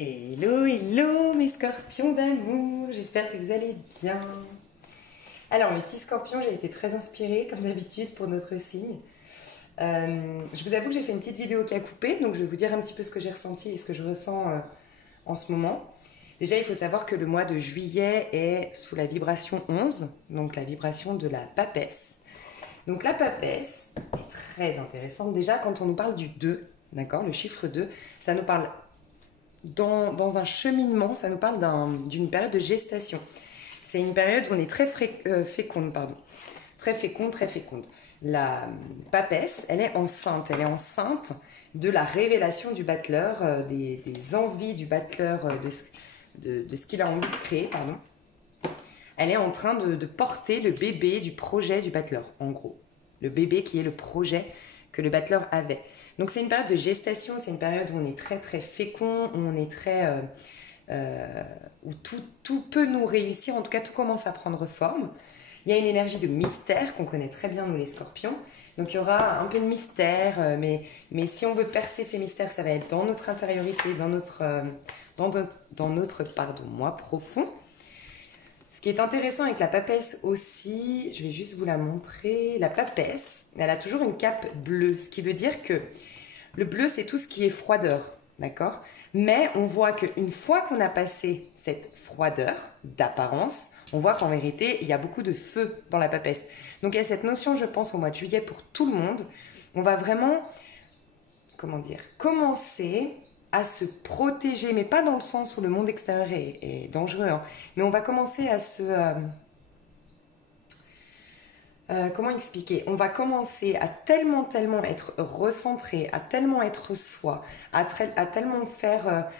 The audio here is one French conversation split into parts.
Hello, hello mes scorpions d'amour, j'espère que vous allez bien. Alors mes petits scorpions, j'ai été très inspirée comme d'habitude pour notre signe. Je vous avoue que j'ai fait une petite vidéo qui a coupé, donc je vais vous dire un petit peu ce que j'ai ressenti et ce que je ressens en ce moment. Déjà il faut savoir que le mois de juillet est sous la vibration 11, donc la vibration de la papesse. Donc la papesse est très intéressante déjà quand on nous parle du 2, d'accord, le chiffre 2, ça nous parle... Dans un cheminement, ça nous parle d'une période de gestation. C'est une période où on est très féconde, pardon. Très féconde, très féconde. La papesse, elle est enceinte. Elle est enceinte de la révélation du battleur, des envies du battleur, de ce qu'il a envie de créer, pardon. Elle est en train de porter le bébé du projet du battleur, en gros. Le bébé qui est le projet que le battleur avait. Donc c'est une période de gestation, c'est une période où on est très très fécond, où on est très... où tout peut nous réussir, en tout cas tout commence à prendre forme. Il y a une énergie de mystère qu'on connaît très bien nous les scorpions. Donc il y aura un peu de mystère, mais si on veut percer ces mystères, ça va être dans notre intériorité, dans notre moi profond. Ce qui est intéressant avec la papesse aussi, je vais juste vous la montrer, la papesse, elle a toujours une cape bleue, ce qui veut dire que le bleu c'est tout ce qui est froideur, d'accord? Mais on voit qu'une fois qu'on a passé cette froideur d'apparence, on voit qu'en vérité il y a beaucoup de feu dans la papesse. Donc il y a cette notion, je pense, au mois de juillet pour tout le monde, on va vraiment, comment dire, commencer à se protéger, mais pas dans le sens où le monde extérieur est dangereux, hein, mais on va commencer à se... comment expliquer? On va commencer à tellement être recentré, à tellement être soi, à tellement faire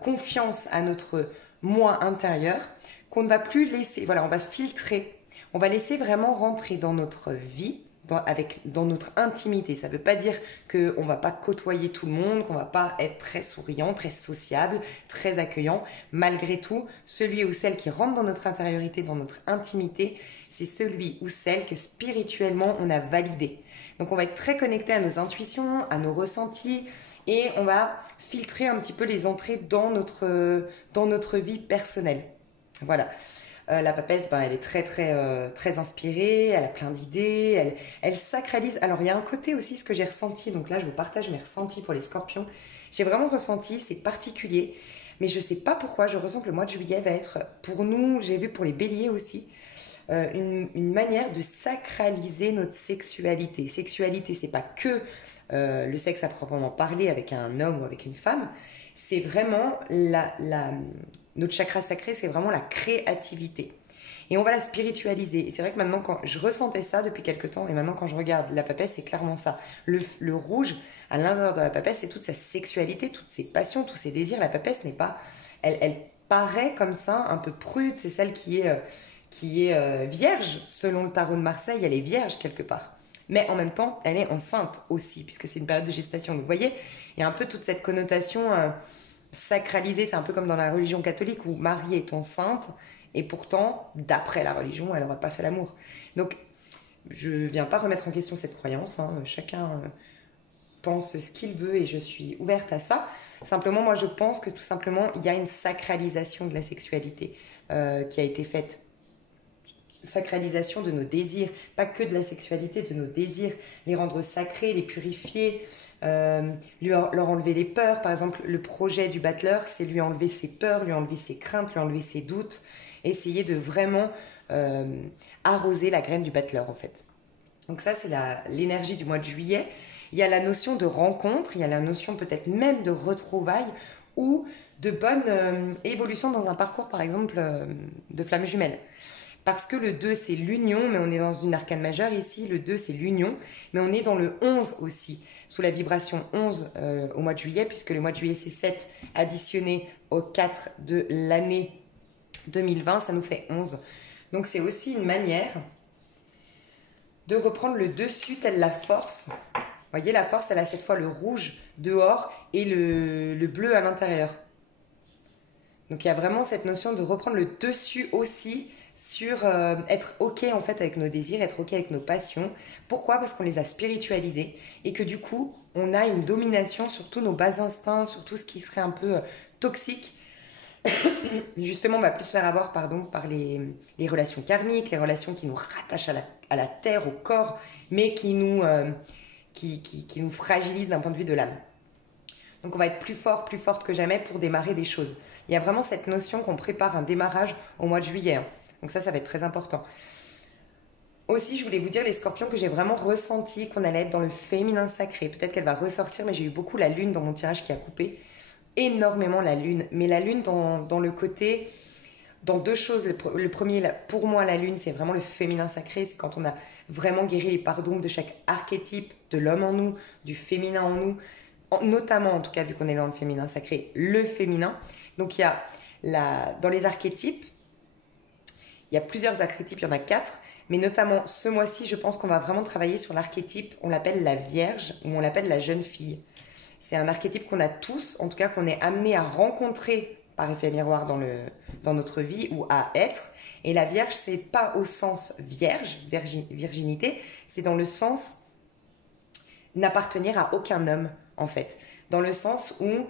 confiance à notre moi intérieur, qu'on ne va plus laisser... Voilà, on va filtrer, on va laisser vraiment rentrer dans notre vie, dans notre intimité. Ça ne veut pas dire qu'on ne va pas côtoyer tout le monde, qu'on ne va pas être très souriant, très sociable, très accueillant. Malgré tout, celui ou celle qui rentre dans notre intériorité, dans notre intimité, c'est celui ou celle que spirituellement on a validé. Donc on va être très connecté à nos intuitions, à nos ressentis, et on va filtrer un petit peu les entrées dans notre vie personnelle. Voilà. La papesse, ben, elle est très inspirée, elle a plein d'idées, elle sacralise. Alors il y a un côté aussi, ce que j'ai ressenti, donc là je vous partage mes ressentis pour les scorpions. J'ai vraiment ressenti, c'est particulier, mais je ne sais pas pourquoi, je ressens que le mois de juillet va être, pour nous, j'ai vu pour les béliers aussi, une manière de sacraliser notre sexualité. Sexualité, c'est pas que le sexe à proprement parler avec un homme ou avec une femme, c'est vraiment notre chakra sacré, c'est vraiment la créativité. Et on va la spiritualiser. Et c'est vrai que maintenant, quand je ressentais ça depuis quelques temps, et maintenant quand je regarde la papesse, c'est clairement ça. Le rouge, à l'intérieur de la papesse, c'est toute sa sexualité, toutes ses passions, tous ses désirs. La papesse n'est pas... Elle paraît comme ça, un peu prude, c'est celle qui est vierge, selon le tarot de Marseille, elle est vierge quelque part. Mais en même temps, elle est enceinte aussi, puisque c'est une période de gestation. Donc vous voyez, il y a un peu toute cette connotation sacralisée, c'est un peu comme dans la religion catholique où Marie est enceinte, et pourtant, d'après la religion, elle n'aurait pas fait l'amour. Donc, je ne viens pas remettre en question cette croyance, hein. Chacun pense ce qu'il veut et je suis ouverte à ça. Simplement, moi je pense que tout simplement, il y a une sacralisation de la sexualité qui a été faite. Sacralisation de nos désirs, pas que de la sexualité, de nos désirs, les rendre sacrés, les purifier, leur enlever les peurs. Par exemple, le projet du battleur, c'est lui enlever ses peurs, lui enlever ses craintes, lui enlever ses doutes, essayer de vraiment arroser la graine du battleur en fait. Donc ça, c'est l'énergie du mois de juillet. Il y a la notion de rencontre, il y a la notion peut-être même de retrouvailles ou de bonne évolution dans un parcours, par exemple, de flamme jumelle. Parce que le 2, c'est l'union, mais on est dans une arcane majeure ici. Le 2, c'est l'union, mais on est dans le 11 aussi, sous la vibration 11 au mois de juillet, puisque le mois de juillet, c'est 7 additionné au 4 de l'année 2020, ça nous fait 11. Donc c'est aussi une manière de reprendre le dessus, telle la force. Vous voyez, la force, elle a cette fois le rouge dehors et le bleu à l'intérieur. Donc il y a vraiment cette notion de reprendre le dessus aussi sur être ok en fait avec nos désirs, être ok avec nos passions. Pourquoi? Parce qu'on les a spiritualisés et que du coup on a une domination sur tous nos bas instincts, sur tout ce qui serait un peu toxique. Justement, on va plus se faire avoir par les relations karmiques, les relations qui nous rattachent à la terre, au corps, mais qui nous fragilisent d'un point de vue de l'âme. Donc on va être plus fort, plus forte que jamais pour démarrer des choses. Il y a vraiment cette notion qu'on prépare un démarrage au mois de juillet. Hein. Donc ça va être très important. Aussi, je voulais vous dire les scorpions que j'ai vraiment ressenti qu'on allait être dans le féminin sacré. Peut-être qu'elle va ressortir, mais j'ai eu beaucoup la lune dans mon tirage qui a coupé. Énormément la lune. Mais la lune dans le côté, dans deux choses. Le premier, pour moi, la lune, c'est vraiment le féminin sacré. C'est quand on a vraiment guéri les parts d'ombre de chaque archétype, de l'homme en nous, du féminin en nous. Notamment, en tout cas, vu qu'on est dans le féminin sacré, le féminin. Donc, il y a dans les archétypes, il y a plusieurs archétypes, il y en a 4. Mais notamment, ce mois-ci, je pense qu'on va vraiment travailler sur l'archétype, on l'appelle la Vierge, ou on l'appelle la jeune fille. C'est un archétype qu'on a tous, en tout cas qu'on est amené à rencontrer par effet miroir dans notre vie ou à être. Et la Vierge, c'est pas au sens vierge, virginité, c'est dans le sens n'appartenir à aucun homme, en fait. Dans le sens où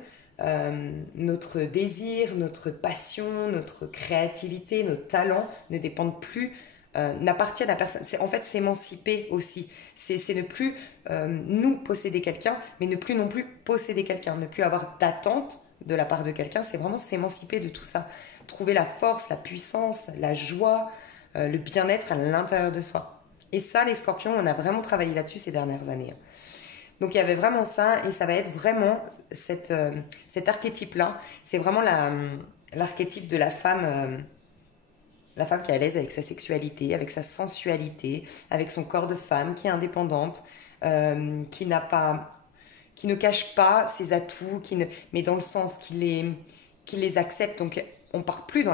notre désir, notre passion, notre créativité, nos talents ne dépendent plus, n'appartiennent à personne. C'est en fait s'émanciper aussi. C'est ne plus nous posséder quelqu'un, mais ne plus non plus posséder quelqu'un, ne plus avoir d'attente de la part de quelqu'un. C'est vraiment s'émanciper de tout ça. Trouver la force, la puissance, la joie, le bien-être à l'intérieur de soi. Et ça, les scorpions, on a vraiment travaillé là-dessus ces dernières années. Donc il y avait vraiment ça, et ça va être vraiment cet archétype-là. C'est vraiment l'archétype de la femme qui est à l'aise avec sa sexualité, avec sa sensualité, avec son corps de femme, qui est indépendante, qui ne cache pas ses atouts, mais dans le sens qui les accepte. Donc on part plus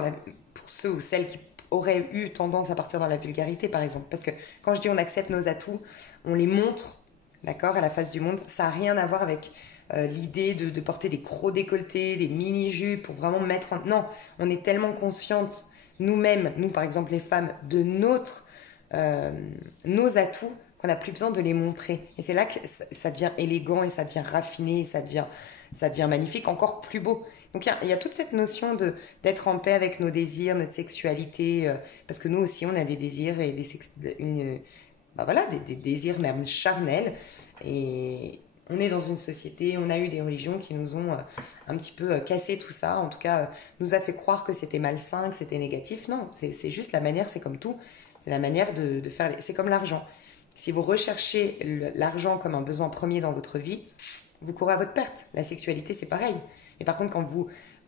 pour ceux ou celles qui auraient eu tendance à partir dans la vulgarité, par exemple. Parce que quand je dis on accepte nos atouts, on les montre, d'accord, à la face du monde. Ça n'a rien à voir avec l'idée de porter des gros décolletés, des mini-jupes pour vraiment mettre en... Non, on est tellement consciente nous-mêmes, nous par exemple les femmes, de nos atouts qu'on n'a plus besoin de les montrer. Et c'est là que ça devient élégant et ça devient raffiné et ça devient magnifique, encore plus beau. Donc il y a toute cette notion d'être en paix avec nos désirs, notre sexualité, parce que nous aussi on a des désirs et des désirs même charnels. Et on est dans une société, on a eu des religions qui nous ont un petit peu cassé tout ça, en tout cas nous a fait croire que c'était malsain, que c'était négatif. Non, c'est juste la manière, c'est comme tout, c'est la manière de faire, c'est comme l'argent. Si vous recherchez l'argent comme un besoin premier dans votre vie, vous courez à votre perte. La sexualité, c'est pareil. Mais par contre,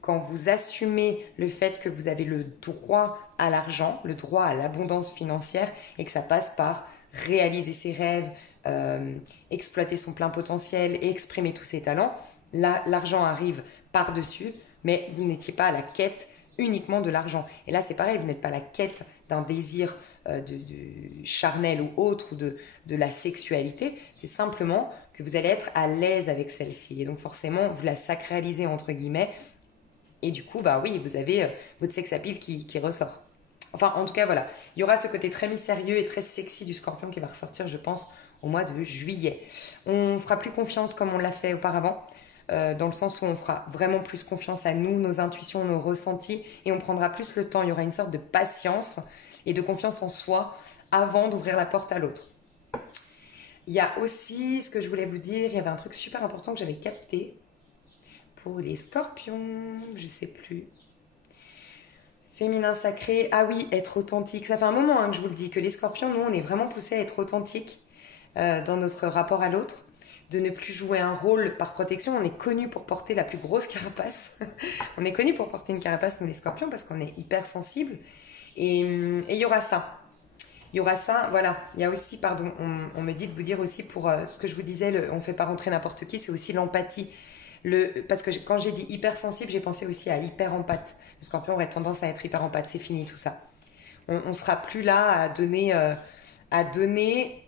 quand vous assumez le fait que vous avez le droit à l'argent, le droit à l'abondance financière, et que ça passe par réaliser ses rêves, exploiter son plein potentiel et exprimer tous ses talents, là, l'argent arrive par-dessus, mais vous n'étiez pas à la quête uniquement de l'argent. Et là, c'est pareil, vous n'êtes pas à la quête d'un désir de charnel ou autre, ou de la sexualité. C'est simplement que vous allez être à l'aise avec celle-ci. Et donc forcément, vous la sacralisez entre guillemets. Et du coup, bah oui, vous avez votre sex appeal qui ressort. Enfin, en tout cas, voilà. Il y aura ce côté très mystérieux et très sexy du scorpion qui va ressortir, je pense, au mois de juillet. On fera plus confiance comme on l'a fait auparavant, dans le sens où on fera vraiment plus confiance à nous, nos intuitions, nos ressentis, et on prendra plus le temps. Il y aura une sorte de patience et de confiance en soi avant d'ouvrir la porte à l'autre. Il y a aussi, ce que je voulais vous dire, il y avait un truc super important que j'avais capté pour les scorpions, je sais plus. Féminin sacré, ah oui, être authentique. Ça fait un moment que je vous le dis, que les scorpions, nous, on est vraiment poussés à être authentiques dans notre rapport à l'autre, de ne plus jouer un rôle par protection. On est connus pour porter la plus grosse carapace. On est connus pour porter une carapace, nous les scorpions, parce qu'on est hyper sensibles. Et il y aura ça. Il y aura ça, voilà. Il y a aussi, pardon, on me dit de vous dire aussi pour ce que je vous disais, on ne fait pas rentrer n'importe qui, c'est aussi l'empathie. Parce que quand j'ai dit hypersensible, j'ai pensé aussi à hyper empathe. Le scorpion aurait tendance à être hyper empathe, c'est fini tout ça. On sera plus là à donner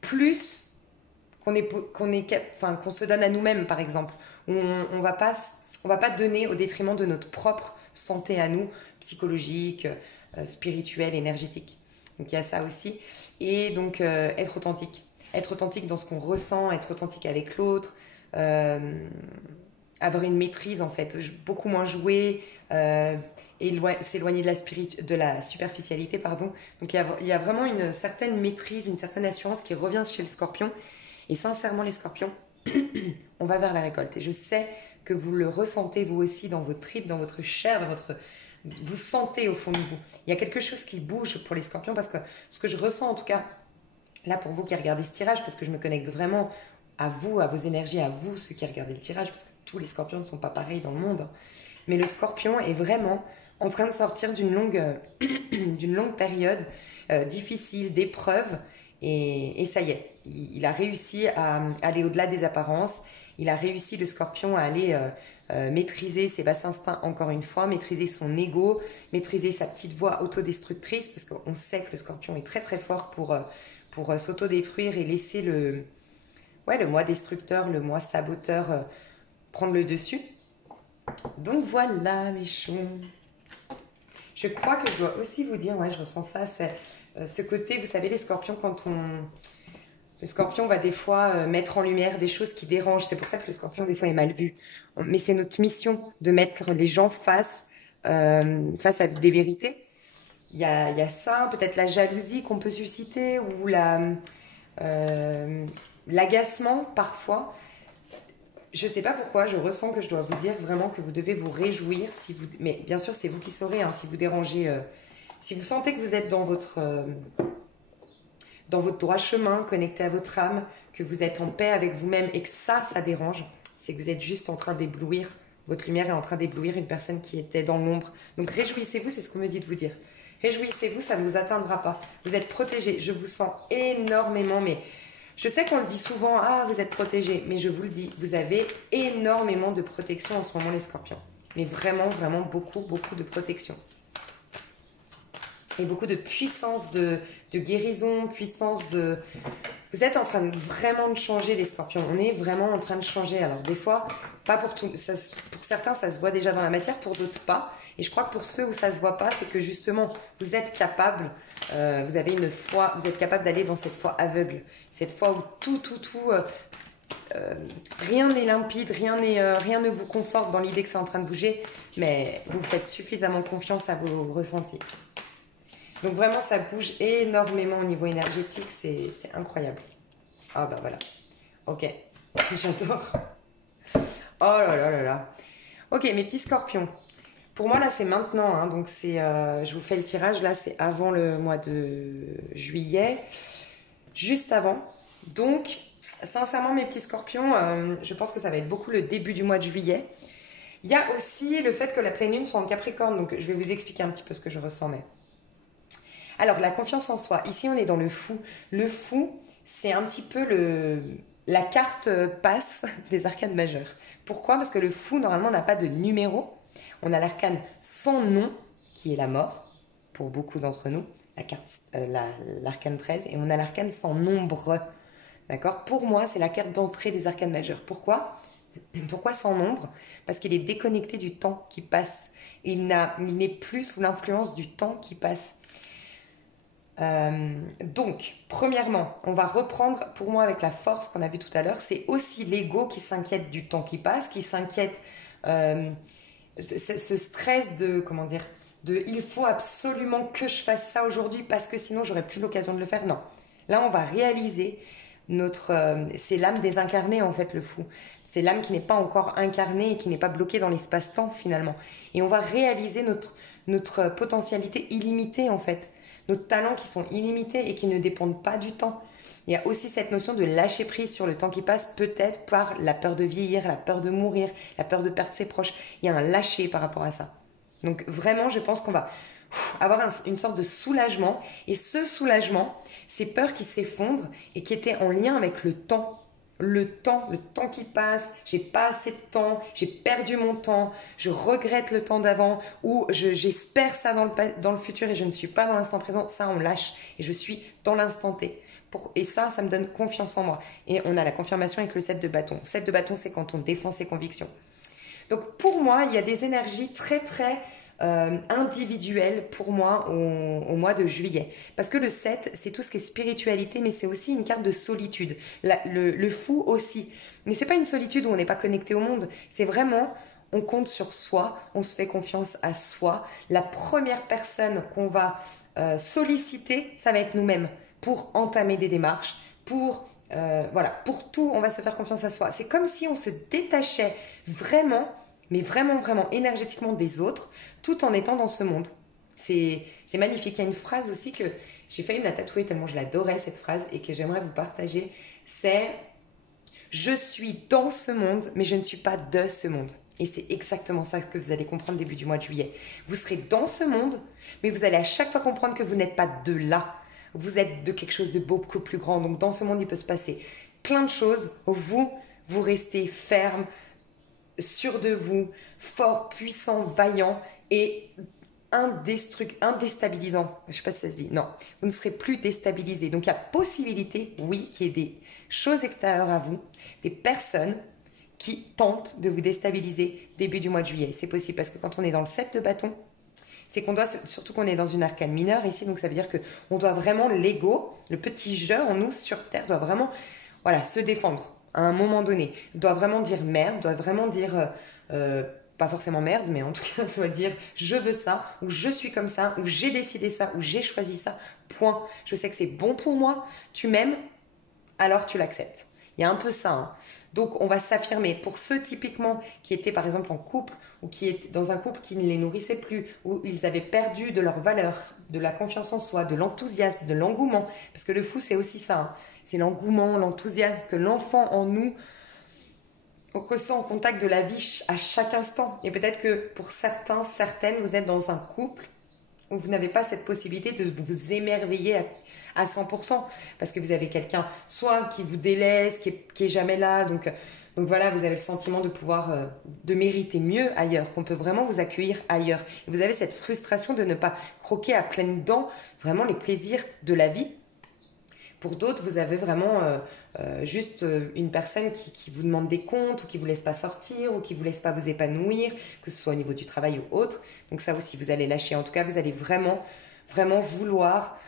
plus qu'on se donne à nous-mêmes, par exemple. On va pas donner au détriment de notre propre santé à nous, psychologique, spirituelle, énergétique. Donc il y a ça aussi. Et donc être authentique. être authentique dans ce qu'on ressent, être authentique avec l'autre, avoir une maîtrise en fait, beaucoup moins jouer, s'éloigner de la superficialité, pardon. Donc il y a vraiment une certaine maîtrise, une certaine assurance qui revient chez le scorpion. Et sincèrement les scorpions, on va vers la récolte. Et je sais que vous le ressentez vous aussi dans vos tripes, dans votre chair, vous sentez au fond de vous. Il y a quelque chose qui bouge pour les scorpions parce que ce que je ressens en tout cas, là pour vous qui regardez ce tirage, parce que je me connecte vraiment à vous, à vos énergies, à vous ceux qui regardez le tirage, parce que tous les scorpions ne sont pas pareils dans le monde. Mais le scorpion est vraiment en train de sortir d'une longue période difficile, d'épreuves. Et ça y est, il a réussi à aller au-delà des apparences. Il a réussi, le scorpion, à aller maîtriser ses basses instincts encore une fois, maîtriser son ego, maîtriser sa petite voix autodestructrice, parce qu'on sait que le scorpion est très très fort pour s'autodétruire et laisser le moi destructeur, le moi saboteur prendre le dessus. Donc voilà mes chons. Je crois que je dois aussi vous dire, je ressens ça, c'est ce côté, vous savez les scorpions, le scorpion va des fois mettre en lumière des choses qui dérangent. C'est pour ça que le scorpion des fois est mal vu. Mais c'est notre mission de mettre les gens face à des vérités. Il y a ça, peut-être la jalousie qu'on peut susciter ou l'agacement parfois. Je ne sais pas pourquoi, je ressens que je dois vous dire vraiment que vous devez vous réjouir. Mais bien sûr, c'est vous qui saurez, si vous dérangez. Si vous sentez que vous êtes dans votre droit chemin, connecté à votre âme, que vous êtes en paix avec vous-même et que ça dérange, c'est que vous êtes juste en train d'éblouir. Votre lumière est en train d'éblouir une personne qui était dans l'ombre. Donc réjouissez-vous, c'est ce qu'on me dit de vous dire. Réjouissez-vous, ça ne vous atteindra pas. Vous êtes protégés. Je vous sens énormément, mais je sais qu'on le dit souvent, vous êtes protégés, mais je vous le dis, vous avez énormément de protection en ce moment les scorpions. Mais vraiment, vraiment beaucoup, beaucoup de protection. Et beaucoup de puissance de guérison, puissance de... Vous êtes en train vraiment de changer les scorpions. On est vraiment en train de changer. Alors des fois, pas pour tout. Pour certains, ça se voit déjà dans la matière, pour d'autres pas. Et je crois que pour ceux où ça se voit pas, c'est que justement, vous êtes capable, vous avez une foi, vous êtes capable d'aller dans cette foi aveugle. Cette foi où tout, rien n'est limpide, rien ne vous conforte dans l'idée que c'est en train de bouger, mais vous faites suffisamment confiance à vos ressentis. Donc vraiment, ça bouge énormément au niveau énergétique, c'est incroyable. Ah bah voilà. Ok, j'adore. Oh là là là là. Ok, mes petits scorpions. Pour moi, là, c'est maintenant. Donc, je vous fais le tirage. Là, c'est avant le mois de juillet. Juste avant. Donc, sincèrement, mes petits scorpions, je pense que ça va être beaucoup le début du mois de juillet. Il y a aussi le fait que la pleine lune soit en Capricorne. Donc, je vais vous expliquer un petit peu ce que je ressens. Alors, la confiance en soi. Ici, on est dans le fou. Le fou, c'est un petit peu la carte passe des arcanes majeures. Pourquoi? Parce que le fou, normalement, n'a pas de numéro. On a l'arcane sans nom, qui est la mort, pour beaucoup d'entre nous, l'arcane 13, et on a l'arcane sans nombre. D'accord? Pour moi, c'est la carte d'entrée des arcanes majeures. Pourquoi? Pourquoi sans nombre? Parce qu'il est déconnecté du temps qui passe. Il n'est plus sous l'influence du temps qui passe. Donc, premièrement, on va reprendre, pour moi, avec la force qu'on a vue tout à l'heure, c'est aussi l'ego qui s'inquiète du temps qui passe, qui s'inquiète... ce stress il faut absolument que je fasse ça aujourd'hui parce que sinon j'aurais plus l'occasion de le faire. Non, là on va réaliser c'est l'âme désincarnée en fait, le fou. C'est l'âme qui n'est pas encore incarnée et qui n'est pas bloquée dans l'espace-temps finalement. Et on va réaliser notre potentialité illimitée en fait, nos talents qui sont illimités et qui ne dépendent pas du temps. Il y a aussi cette notion de lâcher prise sur le temps qui passe, peut-être par la peur de vieillir, la peur de mourir, la peur de perdre ses proches. Il y a un lâcher par rapport à ça. Donc vraiment, je pense qu'on va avoir une sorte de soulagement. Et ce soulagement, ces peurs qui s'effondrent et qui étaient en lien avec le temps. Le temps qui passe, j'ai pas assez de temps, j'ai perdu mon temps, je regrette le temps d'avant ou j'espère ça dans le futur et je ne suis pas dans l'instant présent. Ça, on lâche et je suis dans l'instant T. Et ça me donne confiance en moi. Et on a la confirmation avec le 7 de bâton. 7 de bâton, c'est quand on défend ses convictions. Donc pour moi, il y a des énergies très très individuel pour moi au mois de juillet. Parce que le 7, c'est tout ce qui est spiritualité, mais c'est aussi une carte de solitude. Le fou aussi. Mais c'est pas une solitude où on n'est pas connecté au monde. C'est vraiment, on compte sur soi, on se fait confiance à soi. La première personne qu'on va solliciter, ça va être nous-mêmes pour entamer des démarches, voilà, pour tout, on va se faire confiance à soi. C'est comme si on se détachait vraiment, mais vraiment, vraiment énergétiquement des autres, tout en étant dans ce monde. C'est magnifique. Il y a une phrase aussi que j'ai failli me la tatouer tellement je l'adorais cette phrase et que j'aimerais vous partager. C'est je suis dans ce monde, mais je ne suis pas de ce monde. Et c'est exactement ça que vous allez comprendre début du mois de juillet. Vous serez dans ce monde, mais vous allez à chaque fois comprendre que vous n'êtes pas de là. Vous êtes de quelque chose de beaucoup plus grand. Donc dans ce monde, il peut se passer plein de choses. Vous restez ferme, sûr de vous, fort, puissant, vaillant et indéstabilisant. Je ne sais pas si ça se dit. Non, vous ne serez plus déstabilisé. Donc il y a possibilité, oui, qu'il y ait des choses extérieures à vous, des personnes qui tentent de vous déstabiliser début du mois de juillet. C'est possible parce que quand on est dans le 7 de bâton, c'est qu'on doit, surtout qu'on est dans une arcane mineure ici, donc ça veut dire qu'on doit vraiment, l'ego, le petit je en nous sur Terre, doit vraiment voilà, se défendre à un moment donné. Doit vraiment dire merde, doit vraiment dire, pas forcément merde, mais en tout cas doit dire je veux ça, ou je suis comme ça, ou j'ai décidé ça, ou j'ai choisi ça, point. Je sais que c'est bon pour moi, tu m'aimes, alors tu l'acceptes. Il y a un peu ça. Hein. Donc, on va s'affirmer. Pour ceux typiquement qui étaient par exemple en couple ou qui étaient dans un couple qui ne les nourrissait plus, où ils avaient perdu de leur valeur, de la confiance en soi, de l'enthousiasme, de l'engouement. Parce que le fou, c'est aussi ça. Hein. C'est l'engouement, l'enthousiasme que l'enfant en nous ressent au contact de la vie à chaque instant. Et peut-être que pour certains, certaines, vous êtes dans un couple où vous n'avez pas cette possibilité de vous émerveiller à 100%, parce que vous avez quelqu'un soit qui vous délaisse, qui est jamais là, donc voilà, vous avez le sentiment de pouvoir, de mériter mieux ailleurs, qu'on peut vraiment vous accueillir ailleurs. Et vous avez cette frustration de ne pas croquer à pleines dents vraiment les plaisirs de la vie. Pour d'autres, vous avez vraiment juste une personne qui vous demande des comptes ou qui ne vous laisse pas sortir ou qui ne vous laisse pas vous épanouir, que ce soit au niveau du travail ou autre. Donc ça aussi, vous allez lâcher. En tout cas, vous allez vraiment, vraiment vouloir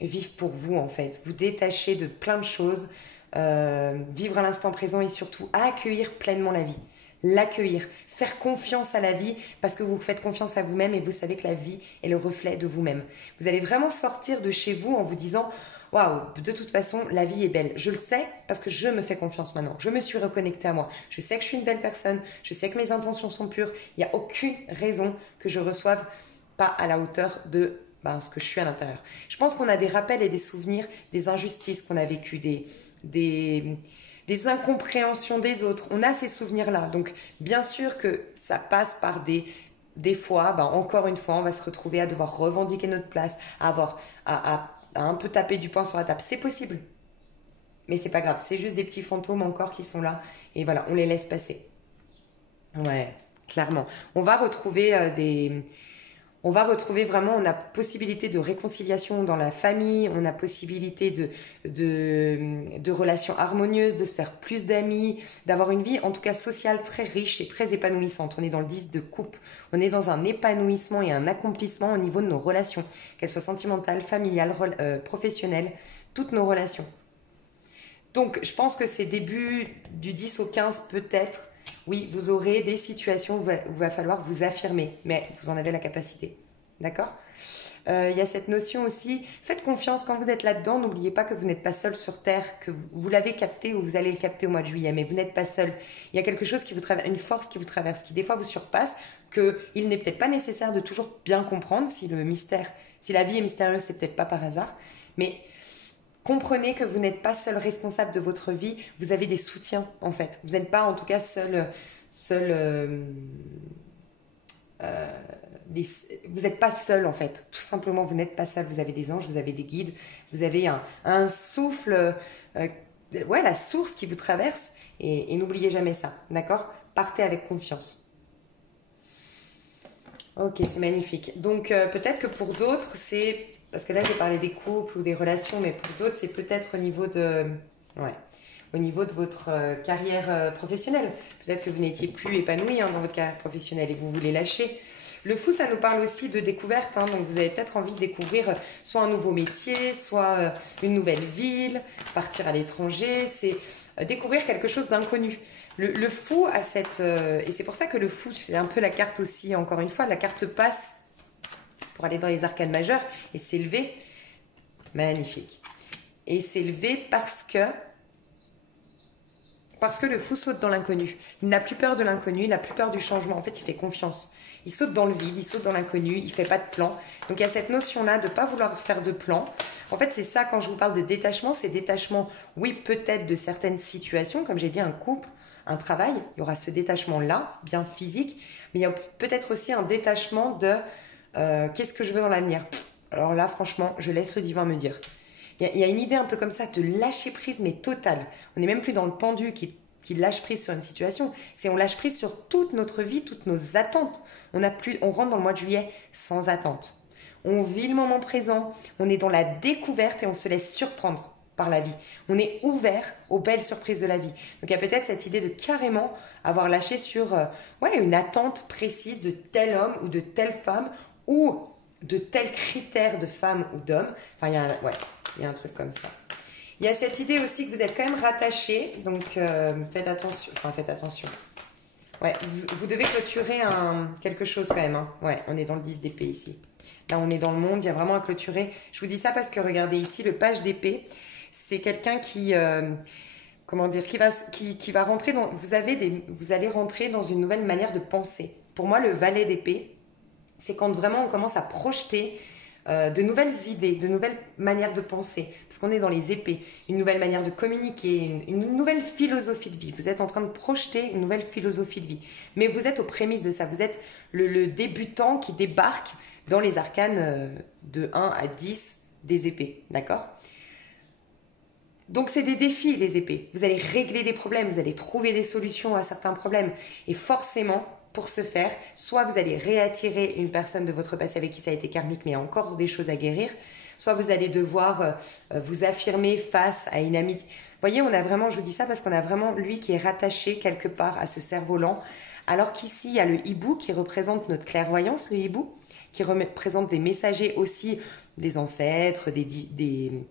vivre pour vous, en fait. Vous détacher de plein de choses, vivre à l'instant présent et surtout accueillir pleinement la vie. L'accueillir, faire confiance à la vie parce que vous faites confiance à vous-même et vous savez que la vie est le reflet de vous-même. Vous allez vraiment sortir de chez vous en vous disant « Waouh, de toute façon, la vie est belle. Je le sais parce que je me fais confiance maintenant. Je me suis reconnectée à moi. Je sais que je suis une belle personne. Je sais que mes intentions sont pures. Il n'y a aucune raison que je reçoive pas à la hauteur de ce que je suis à l'intérieur. » Je pense qu'on a des rappels et des souvenirs des injustices qu'on a vécues, des incompréhensions des autres. On a ces souvenirs-là. Donc, bien sûr que ça passe par des fois, encore une fois, on va se retrouver à devoir revendiquer notre place, à un peu taper du poing sur la table. C'est possible. Mais c'est pas grave. C'est juste des petits fantômes encore qui sont là. Et voilà, on les laisse passer. Ouais, clairement. On va retrouver vraiment, on a possibilité de réconciliation dans la famille, on a possibilité de relations harmonieuses, de se faire plus d'amis, d'avoir une vie en tout cas sociale très riche et très épanouissante. On est dans le 10 de coupe, on est dans un épanouissement et un accomplissement au niveau de nos relations, qu'elles soient sentimentales, familiales, professionnelles, toutes nos relations. Donc je pense que c'est début du 10 au 15 peut-être. Oui, vous aurez des situations où il va falloir vous affirmer, mais vous en avez la capacité. D'accord ? Il y a cette notion aussi, faites confiance quand vous êtes là-dedans, n'oubliez pas que vous n'êtes pas seul sur Terre, que vous l'avez capté ou vous allez le capter au mois de juillet, mais vous n'êtes pas seul. Il y a quelque chose qui vous traverse, une force qui vous traverse, qui des fois vous surpasse, qu'il n'est peut-être pas nécessaire de toujours bien comprendre si la vie est mystérieuse, c'est peut-être pas par hasard, mais comprenez que vous n'êtes pas seul responsable de votre vie, vous avez des soutiens en fait. Vous n'êtes pas en tout cas vous n'êtes pas seul en fait. Tout simplement, vous n'êtes pas seul. Vous avez des anges, vous avez des guides, vous avez un souffle, la source qui vous traverse et n'oubliez jamais ça, d'accord ? Partez avec confiance. Ok, c'est magnifique. Donc peut-être que pour d'autres, parce que là j'ai parlé des couples ou des relations, mais pour d'autres c'est peut-être au niveau de... Ouais. au niveau de votre carrière professionnelle. Peut-être que vous n'étiez plus épanoui dans votre carrière professionnelle et que vous voulez lâcher. Le fou, ça nous parle aussi de découverte, donc vous avez peut-être envie de découvrir soit un nouveau métier, soit une nouvelle ville, partir à l'étranger, c'est découvrir quelque chose d'inconnu. Le fou a cette... et c'est pour ça que le fou, c'est un peu la carte aussi, encore une fois, la carte passe pour aller dans les arcanes majeures et s'élever. Magnifique. Et s'élever parce que le fou saute dans l'inconnu. Il n'a plus peur de l'inconnu, il n'a plus peur du changement. En fait, il fait confiance. Il saute dans le vide, il saute dans l'inconnu, il ne fait pas de plan. Donc, il y a cette notion-là de ne pas vouloir faire de plan. En fait, c'est ça, quand je vous parle de détachement, c'est détachement, oui, peut-être de certaines situations, comme j'ai dit, un couple, un travail. Il y aura ce détachement-là, bien physique. Mais il y a peut-être aussi un détachement de qu'est-ce que je veux dans l'avenir. Alors là, franchement, je laisse le divin me dire. Il y a une idée un peu comme ça de lâcher prise, mais totale. On n'est même plus dans le pendu qui lâche prise sur une situation. C'est on lâche prise sur toute notre vie, toutes nos attentes. On rentre dans le mois de juillet sans attente. On vit le moment présent, on est dans la découverte et on se laisse surprendre par la vie. On est ouvert aux belles surprises de la vie. Donc il y a peut-être cette idée de carrément avoir lâché sur une attente précise de tel homme ou de telle femme ou de tels critères de femme ou d'homme. Enfin, il y a un truc comme ça. Il y a cette idée aussi que vous êtes quand même rattaché, donc faites attention. Ouais, vous devez clôturer quelque chose quand même. Ouais, on est dans le 10 d'épée ici. Là, on est dans le monde, il y a vraiment à clôturer. Je vous dis ça parce que regardez ici, le page d'épée, c'est quelqu'un qui va rentrer dans... Vous allez rentrer dans une nouvelle manière de penser. Pour moi, le valet d'épée, c'est quand vraiment on commence à projeter de nouvelles idées, de nouvelles manières de penser, parce qu'on est dans les épées, une nouvelle manière de communiquer, une nouvelle philosophie de vie. Vous êtes en train de projeter une nouvelle philosophie de vie, mais vous êtes aux prémices de ça. Vous êtes le débutant qui débarque dans les arcanes de 1 à 10 des épées, d'accord? Donc c'est des défis, les épées. Vous allez régler des problèmes, vous allez trouver des solutions à certains problèmes, et forcément, pour ce faire, soit vous allez réattirer une personne de votre passé avec qui ça a été karmique, mais il y a encore des choses à guérir, soit vous allez devoir vous affirmer face à une amie. Vous voyez, on a vraiment, je vous dis ça parce qu'on a vraiment lui qui est rattaché quelque part à ce cerf-volant, alors qu'ici, il y a le hibou qui représente notre clairvoyance, le hibou, qui représente des messagers aussi, des ancêtres, des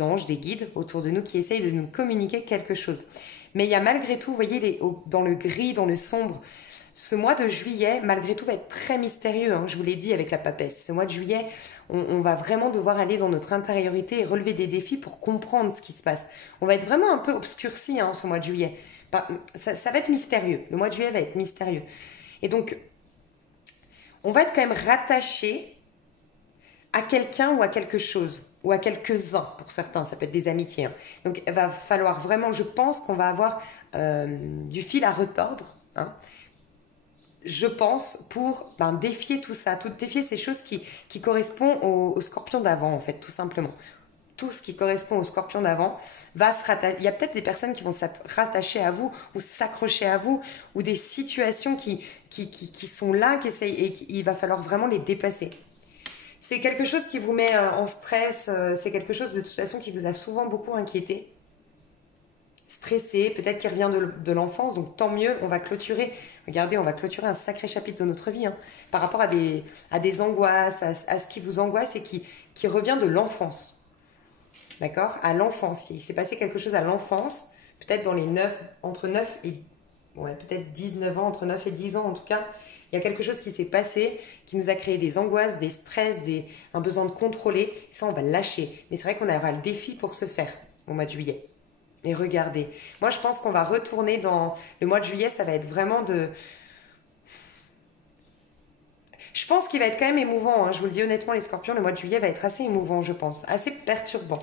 anges, des guides autour de nous qui essayent de nous communiquer quelque chose. Mais il y a malgré tout, vous voyez, dans le gris, dans le sombre, ce mois de juillet, malgré tout, va être très mystérieux, je vous l'ai dit avec la papesse. Ce mois de juillet, on va vraiment devoir aller dans notre intériorité et relever des défis pour comprendre ce qui se passe. On va être vraiment un peu obscurci ce mois de juillet. Ça va être mystérieux. Le mois de juillet va être mystérieux. Et donc, on va être quand même rattaché à quelqu'un ou à quelque chose, ou à quelques-uns pour certains, ça peut être des amitiés. Donc il va falloir vraiment, je pense qu'on va avoir du fil à retordre, je pense, pour défier tout ça, défier ces choses qui correspondent au scorpion d'avant, en fait, tout simplement. Tout ce qui correspond au scorpion d'avant va se rattacher. Il y a peut-être des personnes qui vont se rattacher à vous ou s'accrocher à vous, ou des situations qui sont là, et il va falloir vraiment les dépasser. C'est quelque chose qui vous met en stress, c'est quelque chose de toute façon qui vous a souvent beaucoup inquiété, stressé, peut-être qui revient de l'enfance, donc tant mieux, on va clôturer, regardez, on va clôturer un sacré chapitre de notre vie, par rapport à des angoisses, à ce qui vous angoisse et qui revient de l'enfance, d'accord? À l'enfance, il s'est passé quelque chose à l'enfance, peut-être dans entre 9 et, peut-être 19 ans, entre 9 et 10 ans en tout cas. Il y a quelque chose qui s'est passé, qui nous a créé des angoisses, des stress, un besoin de contrôler. Ça, on va lâcher. Mais c'est vrai qu'on aura le défi pour se faire au mois de juillet. Et regardez. Moi, je pense qu'on va retourner dans... Le mois de juillet, ça va être vraiment de... Je pense qu'il va être quand même émouvant. Je vous le dis honnêtement, les scorpions, le mois de juillet va être assez émouvant, je pense. Assez perturbant.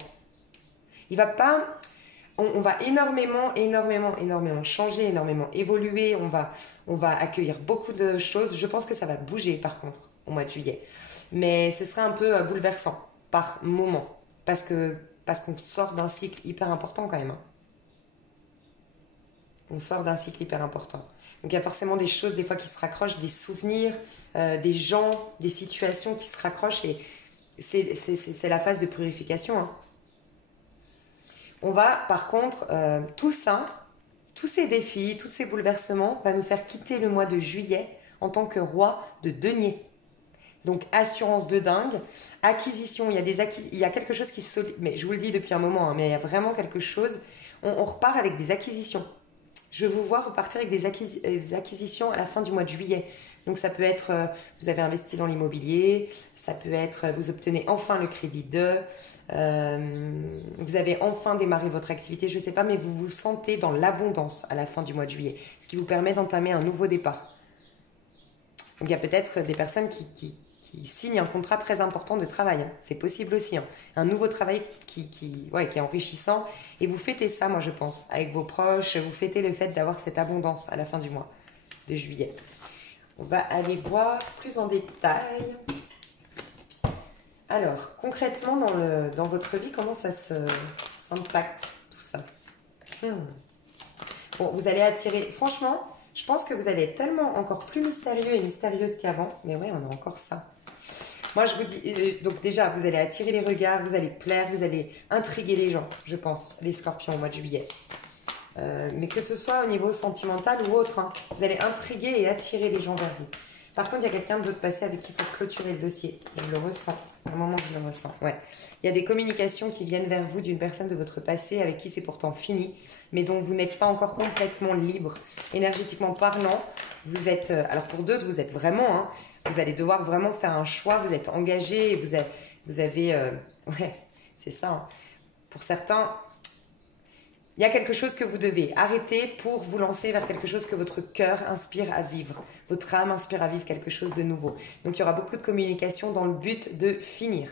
Il va pas... On va énormément changer, énormément évoluer. On va accueillir beaucoup de choses. Je pense que ça va bouger par contre au mois de juillet. Mais ce sera un peu bouleversant par moment. Parce qu'on sort d'un cycle hyper important quand même. On sort d'un cycle hyper important. Donc il y a forcément des choses des fois qui se raccrochent, des souvenirs, des gens, des situations qui se raccrochent. Et c'est la phase de purification. On va, par contre, tout ça, tous ces défis, tous ces bouleversements, va nous faire quitter le mois de juillet en tant que roi de denier. Donc, assurance de dingue, acquisition, il y a quelque chose qui se mais je vous le dis depuis un moment, hein, mais il y a vraiment quelque chose. On repart avec des acquisitions. Je vous vois repartir avec des acquisitions à la fin du mois de juillet. Donc ça peut être, vous avez investi dans l'immobilier, ça peut être, vous obtenez enfin le crédit vous avez enfin démarré votre activité, je ne sais pas, mais vous vous sentez dans l'abondance à la fin du mois de juillet, ce qui vous permet d'entamer un nouveau départ. Donc il y a peut-être des personnes qui signent un contrat très important de travail, hein. C'est possible aussi, hein. Un nouveau travail qui est enrichissant, et vous fêtez ça, moi je pense, avec vos proches, vous fêtez le fait d'avoir cette abondance à la fin du mois de juillet. On va aller voir plus en détail. Alors, concrètement, dans votre vie, comment ça s'impacte tout ça? Bon, vous allez attirer... Franchement, je pense que vous allez être tellement encore plus mystérieux et mystérieuse qu'avant. Mais ouais, on a encore ça. Moi, je vous dis... donc déjà, vous allez attirer les regards, vous allez plaire, vous allez intriguer les gens, je pense, les scorpions au mois de juillet. Mais que ce soit au niveau sentimental ou autre, hein, vous allez intriguer et attirer les gens vers vous. Par contre, il y a quelqu'un de votre passé avec qui il faut clôturer le dossier. Je le ressens. À un moment, je le ressens. Ouais. Il y a des communications qui viennent vers vous d'une personne de votre passé avec qui c'est pourtant fini, mais dont vous n'êtes pas encore complètement libre. Énergétiquement parlant, vous êtes... alors pour d'autres, vous êtes vraiment... Hein, vous allez devoir vraiment faire un choix. Vous êtes engagé. Vous avez ouais, c'est ça. Hein. Pour certains... Il y a quelque chose que vous devez arrêter pour vous lancer vers quelque chose que votre cœur inspire à vivre. Votre âme inspire à vivre quelque chose de nouveau. Donc il y aura beaucoup de communication dans le but de finir.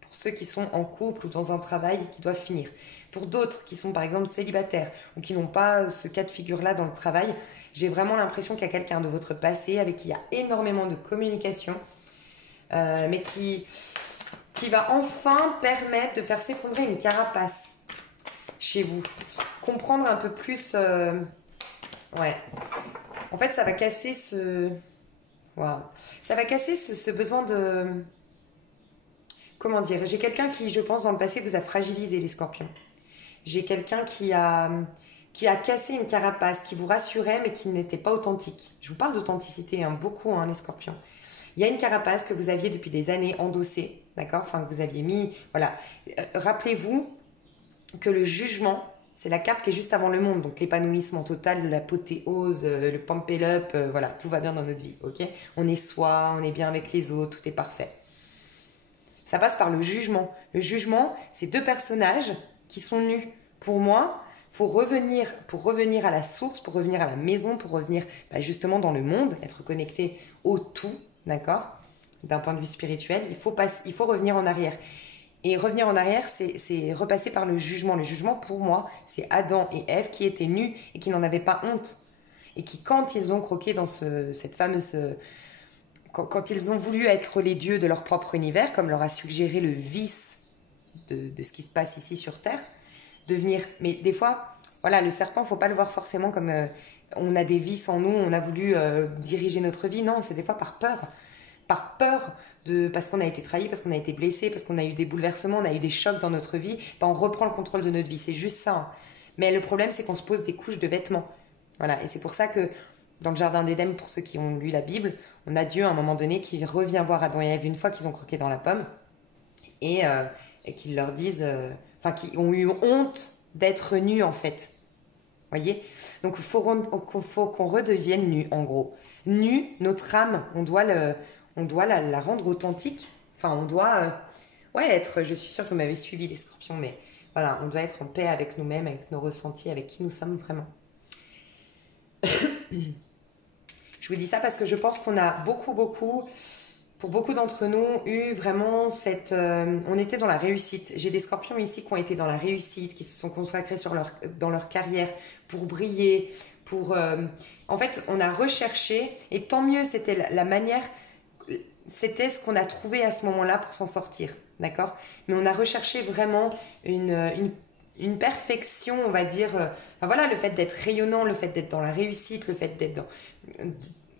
Pour ceux qui sont en couple ou dans un travail qui doit finir. Pour d'autres qui sont par exemple célibataires ou qui n'ont pas ce cas de figure-là dans le travail, j'ai vraiment l'impression qu'il y a quelqu'un de votre passé avec qui il y a énormément de communication, mais qui va enfin permettre de faire s'effondrer une carapace chez vous. Comprendre un peu plus... ouais. En fait, ça va casser ce... Waouh. Ça va casser ce besoin de... Comment dire? J'ai quelqu'un qui, je pense, dans le passé, vous a fragilisé, les scorpions. J'ai quelqu'un qui a cassé une carapace, qui vous rassurait, mais qui n'était pas authentique. Je vous parle d'authenticité, hein, beaucoup, hein, les scorpions. Il y a une carapace que vous aviez depuis des années endossée, d'accord? Enfin, que vous aviez mis... Voilà. Rappelez-vous que le jugement, c'est la carte qui est juste avant le monde, donc l'épanouissement total, l'apothéose, le pump it up, voilà, tout va bien dans notre vie, ok? On est soi, on est bien avec les autres, tout est parfait. Ça passe par le jugement. Le jugement, c'est deux personnages qui sont nus. Pour moi, pour revenir à la source, pour revenir à la maison, pour revenir justement dans le monde, être connecté au tout, d'accord? D'un point de vue spirituel, il faut revenir en arrière. Et revenir en arrière, c'est repasser par le jugement. Le jugement, pour moi, c'est Adam et Ève qui étaient nus et qui n'en avaient pas honte. Et qui, quand ils ont croqué dans cette fameuse... Quand ils ont voulu être les dieux de leur propre univers, comme leur a suggéré le vice de ce qui se passe ici sur Terre, devenir... Mais des fois, voilà, le serpent, il ne faut pas le voir forcément comme... on a des vices en nous, on a voulu diriger notre vie. Non, c'est des fois par peur. Par peur parce qu'on a été trahi, parce qu'on a été blessé, parce qu'on a eu des bouleversements, on a eu des chocs dans notre vie, on reprend le contrôle de notre vie. C'est juste ça. Hein. Mais le problème, c'est qu'on se pose des couches de vêtements. Voilà. Et c'est pour ça que dans le Jardin d'Éden, pour ceux qui ont lu la Bible, on a Dieu à un moment donné qui revient voir Adam et Ève une fois qu'ils ont croqué dans la pomme et qu'ils leur disent... qui ont eu honte d'être nus en fait. Voyez? Donc il faut qu'on redevienne nus en gros. Nus, notre âme, on doit la rendre authentique. Enfin, on doit être... Je suis sûre que vous m'avez suivi les scorpions, mais voilà, on doit être en paix avec nous-mêmes, avec nos ressentis, avec qui nous sommes vraiment. Je vous dis ça parce que je pense qu'on a beaucoup, pour beaucoup d'entre nous, eu vraiment cette... on était dans la réussite. J'ai des scorpions ici qui ont été dans la réussite, qui se sont consacrés dans leur carrière pour briller, pour... en fait, on a recherché, et tant mieux, c'était la manière... C'était ce qu'on a trouvé à ce moment-là pour s'en sortir, d'accord? Mais on a recherché vraiment une perfection, on va dire... voilà, le fait d'être rayonnant, le fait d'être dans la réussite, le fait d'être dans...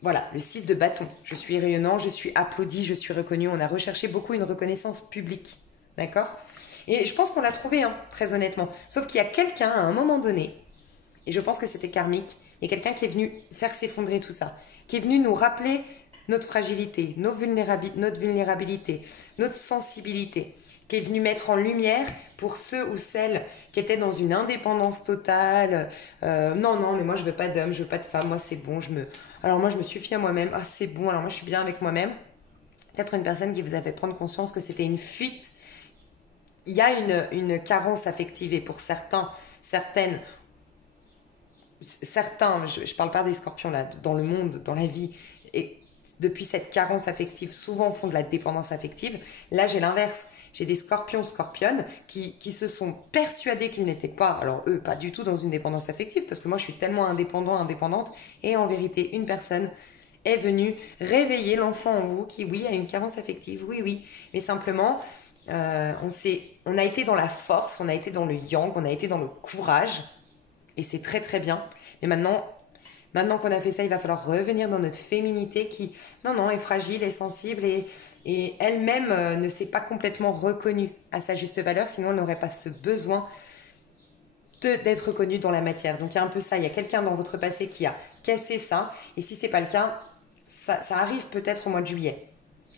Voilà, le 6 de bâton. Je suis rayonnant, je suis applaudi, je suis reconnu. On a recherché beaucoup une reconnaissance publique, d'accord? Et je pense qu'on l'a trouvé, hein, très honnêtement. Sauf qu'il y a quelqu'un, à un moment donné, et je pense que c'était karmique, il y a quelqu'un qui est venu faire s'effondrer tout ça, qui est venu nous rappeler notre fragilité, notre vulnérabilité, notre sensibilité, qui est venu mettre en lumière pour ceux ou celles qui étaient dans une indépendance totale. Non, non, mais moi je veux pas d'homme, je veux pas de femme, moi c'est bon, alors moi je me suffis à moi-même, ah c'est bon, alors moi je suis bien avec moi-même. Peut-être une personne qui vous a fait prendre conscience que c'était une fuite. Il y a une carence affective et pour certains, je ne parle pas des scorpions là, dans le monde, dans la vie, et depuis cette carence affective, souvent font de la dépendance affective. Là, j'ai l'inverse. J'ai des scorpions, scorpionnes qui se sont persuadés qu'ils n'étaient pas, alors eux, pas du tout dans une dépendance affective, parce que moi, je suis tellement indépendante, et en vérité, une personne est venue réveiller l'enfant en vous qui, oui, a une carence affective, oui, oui, mais simplement, on a été dans la force, on a été dans le yang, on a été dans le courage, et c'est très très bien. Mais maintenant qu'on a fait ça, il va falloir revenir dans notre féminité qui, non, non, est fragile, est sensible et elle-même ne s'est pas complètement reconnue à sa juste valeur, sinon elle n'aurait pas ce besoin d'être reconnue dans la matière. Donc il y a un peu ça, il y a quelqu'un dans votre passé qui a cassé ça, et si c'est pas le cas, ça arrive peut-être au mois de juillet.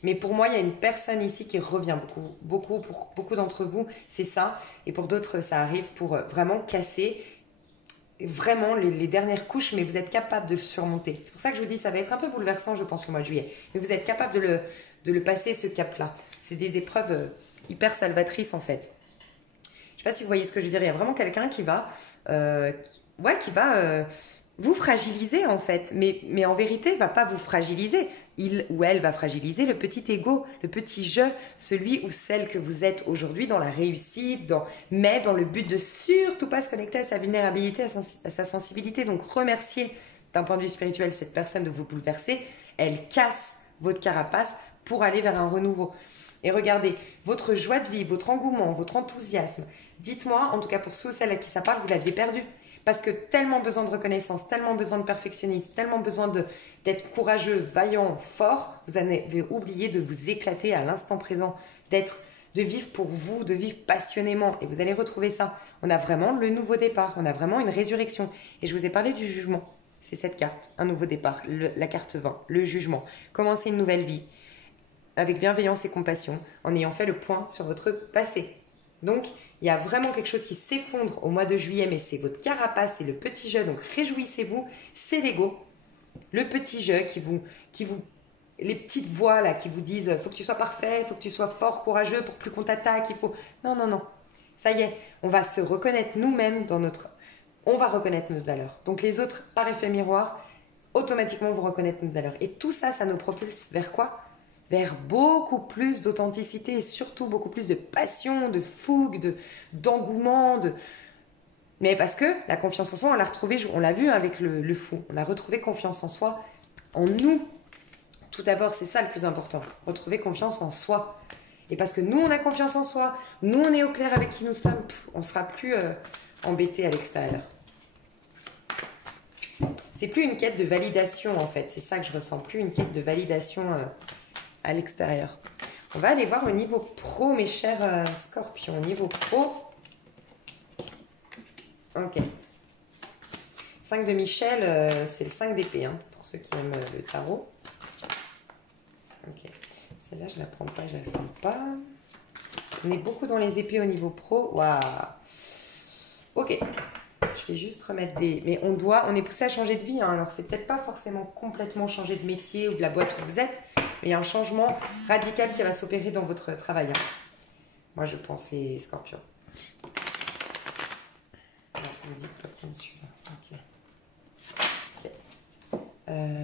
Mais pour moi, il y a une personne ici qui revient beaucoup, pour beaucoup d'entre vous, c'est ça, et pour d'autres, ça arrive pour vraiment casser vraiment les dernières couches, mais vous êtes capable de le surmonter. C'est pour ça que je vous dis, ça va être un peu bouleversant, je pense, le mois de juillet. Mais vous êtes capable de le passer, ce cap-là. C'est des épreuves hyper salvatrices, en fait. Je ne sais pas si vous voyez ce que je veux dire. Il y a vraiment quelqu'un qui va, vous fragiliser, en fait. Mais en vérité, il ne va pas vous fragiliser. Il ou elle va fragiliser le petit ego, le petit je, celui ou celle que vous êtes aujourd'hui dans la réussite, mais dans le but de surtout pas se connecter à sa vulnérabilité, à sa sensibilité. Donc remercier d'un point de vue spirituel cette personne de vous bouleverser. Elle casse votre carapace pour aller vers un renouveau. Et regardez, votre joie de vivre, votre engouement, votre enthousiasme, dites-moi, en tout cas pour ceux ou celles à qui ça parle, vous l'aviez perdu. Parce que tellement besoin de reconnaissance, tellement besoin de perfectionnisme, tellement besoin d'être courageux, vaillant, fort, vous avez oublié de vous éclater à l'instant présent, de vivre pour vous, de vivre passionnément. Et vous allez retrouver ça. On a vraiment le nouveau départ, on a vraiment une résurrection. Et je vous ai parlé du jugement. C'est cette carte, un nouveau départ, la carte 20, le jugement. Commencer une nouvelle vie avec bienveillance et compassion, en ayant fait le point sur votre passé. Donc, il y a vraiment quelque chose qui s'effondre au mois de juillet, mais c'est votre carapace, c'est le petit jeu, donc réjouissez-vous, c'est l'ego. Le petit jeu les petites voix là qui vous disent faut que tu sois parfait, faut que tu sois fort, courageux pour plus qu'on t'attaque, Non, non, non. Ça y est, on va se reconnaître nous-mêmes on va reconnaître notre valeur. Donc les autres, par effet miroir, automatiquement vont reconnaître notre valeur. Et tout ça, ça nous propulse vers quoi ? Vers beaucoup plus d'authenticité et surtout beaucoup plus de passion, de fougue, d'engouement. Mais parce que la confiance en soi, on l'a retrouvée, on l'a vu avec le fou. On a retrouvé confiance en soi, en nous. Tout d'abord, c'est ça le plus important. Retrouver confiance en soi. Et parce que nous, on a confiance en soi, nous, on est au clair avec qui nous sommes, on ne sera plus embêté à l'extérieur. C'est plus une quête de validation, en fait. C'est ça que je ressens, plus une quête de validation à l'extérieur. On va aller voir au niveau pro, mes chers scorpions. Au niveau pro. Ok. 5 de Michel, c'est le 5 d'épée, hein, pour ceux qui aiment le tarot. Ok. Celle-là, je ne la prends pas, je ne la sens pas. On est beaucoup dans les épées au niveau pro. Waouh. Ok. Je vais juste remettre des... Mais on est poussé à changer de vie, hein. Alors c'est peut-être pas forcément complètement changer de métier ou de la boîte où vous êtes, mais il y a un changement radical qui va s'opérer dans votre travail, hein. Moi je pense les scorpions. Alors je me dis pas prendre celui-là. Ok.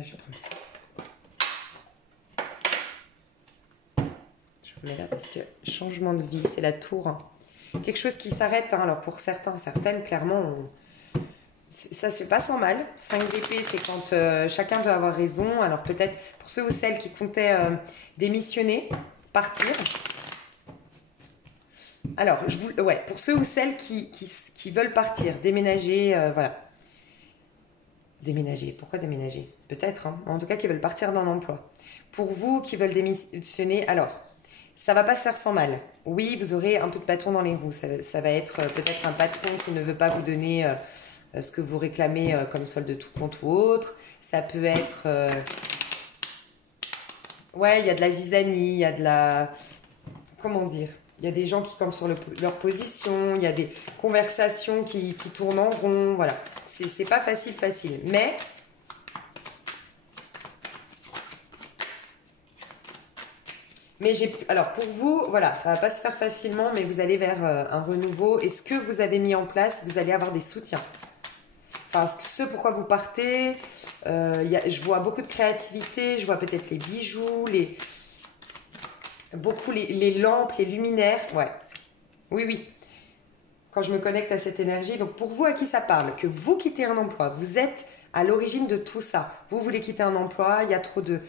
Je vais prendre ça. Je vous mets là parce que changement de vie, c'est la tour, hein. Quelque chose qui s'arrête, hein. Alors pour certaines, clairement, ça se fait pas sans mal. 5 d'épée, c'est quand chacun veut avoir raison. Alors peut-être pour ceux ou celles qui comptaient démissionner, partir. Alors, pour ceux ou celles qui veulent partir, déménager, voilà. Déménager, pourquoi déménager? Peut-être, hein. En tout cas, qui veulent partir d'un emploi. Pour vous qui veulent démissionner, alors, Ça va pas se faire sans mal. Oui, vous aurez un peu de bâton dans les roues. Ça va être peut-être un patron qui ne veut pas vous donner ce que vous réclamez comme solde de tout compte ou autre. Ça peut être... ouais, il y a de la zizanie, il y a de la... Comment dire? Il y a des gens qui campent sur leur position, il y a des conversations qui tournent en rond, voilà. C'est pas facile. Mais alors pour vous, voilà, ça va pas se faire facilement, mais vous allez vers un renouveau. Et ce que vous avez mis en place, vous allez avoir des soutiens. Enfin, ce pourquoi vous partez, je vois beaucoup de créativité, je vois peut-être les bijoux, beaucoup les lampes, les luminaires. Ouais, oui. Quand je me connecte à cette énergie, donc pour vous à qui ça parle, que vous quittez un emploi, vous êtes à l'origine de tout ça. Vous voulez quitter un emploi, il y a trop de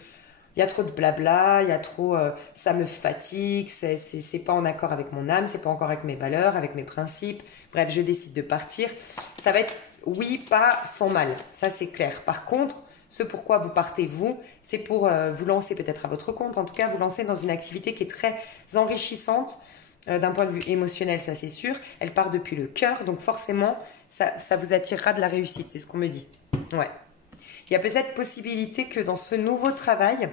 blabla, il y a trop, ça me fatigue, c'est pas en accord avec mon âme, c'est pas encore avec mes valeurs, avec mes principes. Bref, je décide de partir. Ça va être, oui, pas sans mal, ça c'est clair. Par contre, ce pourquoi vous partez, vous, c'est pour vous lancer peut-être à votre compte, en tout cas vous lancer dans une activité qui est très enrichissante d'un point de vue émotionnel, ça c'est sûr. Elle part depuis le cœur, donc forcément, ça vous attirera de la réussite, c'est ce qu'on me dit. Ouais. Il y a peut-être possibilité que dans ce nouveau travail,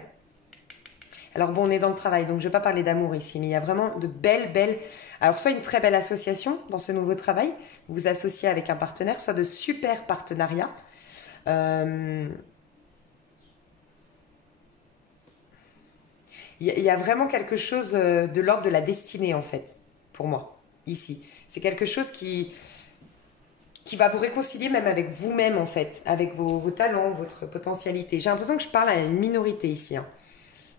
alors bon, on est dans le travail, donc je ne vais pas parler d'amour ici, mais il y a vraiment de belles, alors soit une très belle association dans ce nouveau travail, vous vous associez avec un partenaire, soit de super partenariats. Il y a vraiment quelque chose de l'ordre de la destinée en fait, pour moi, ici. C'est quelque chose qui va vous réconcilier même avec vous-même en fait, avec vos talents, votre potentialité. J'ai l'impression que je parle à une minorité ici. Hein.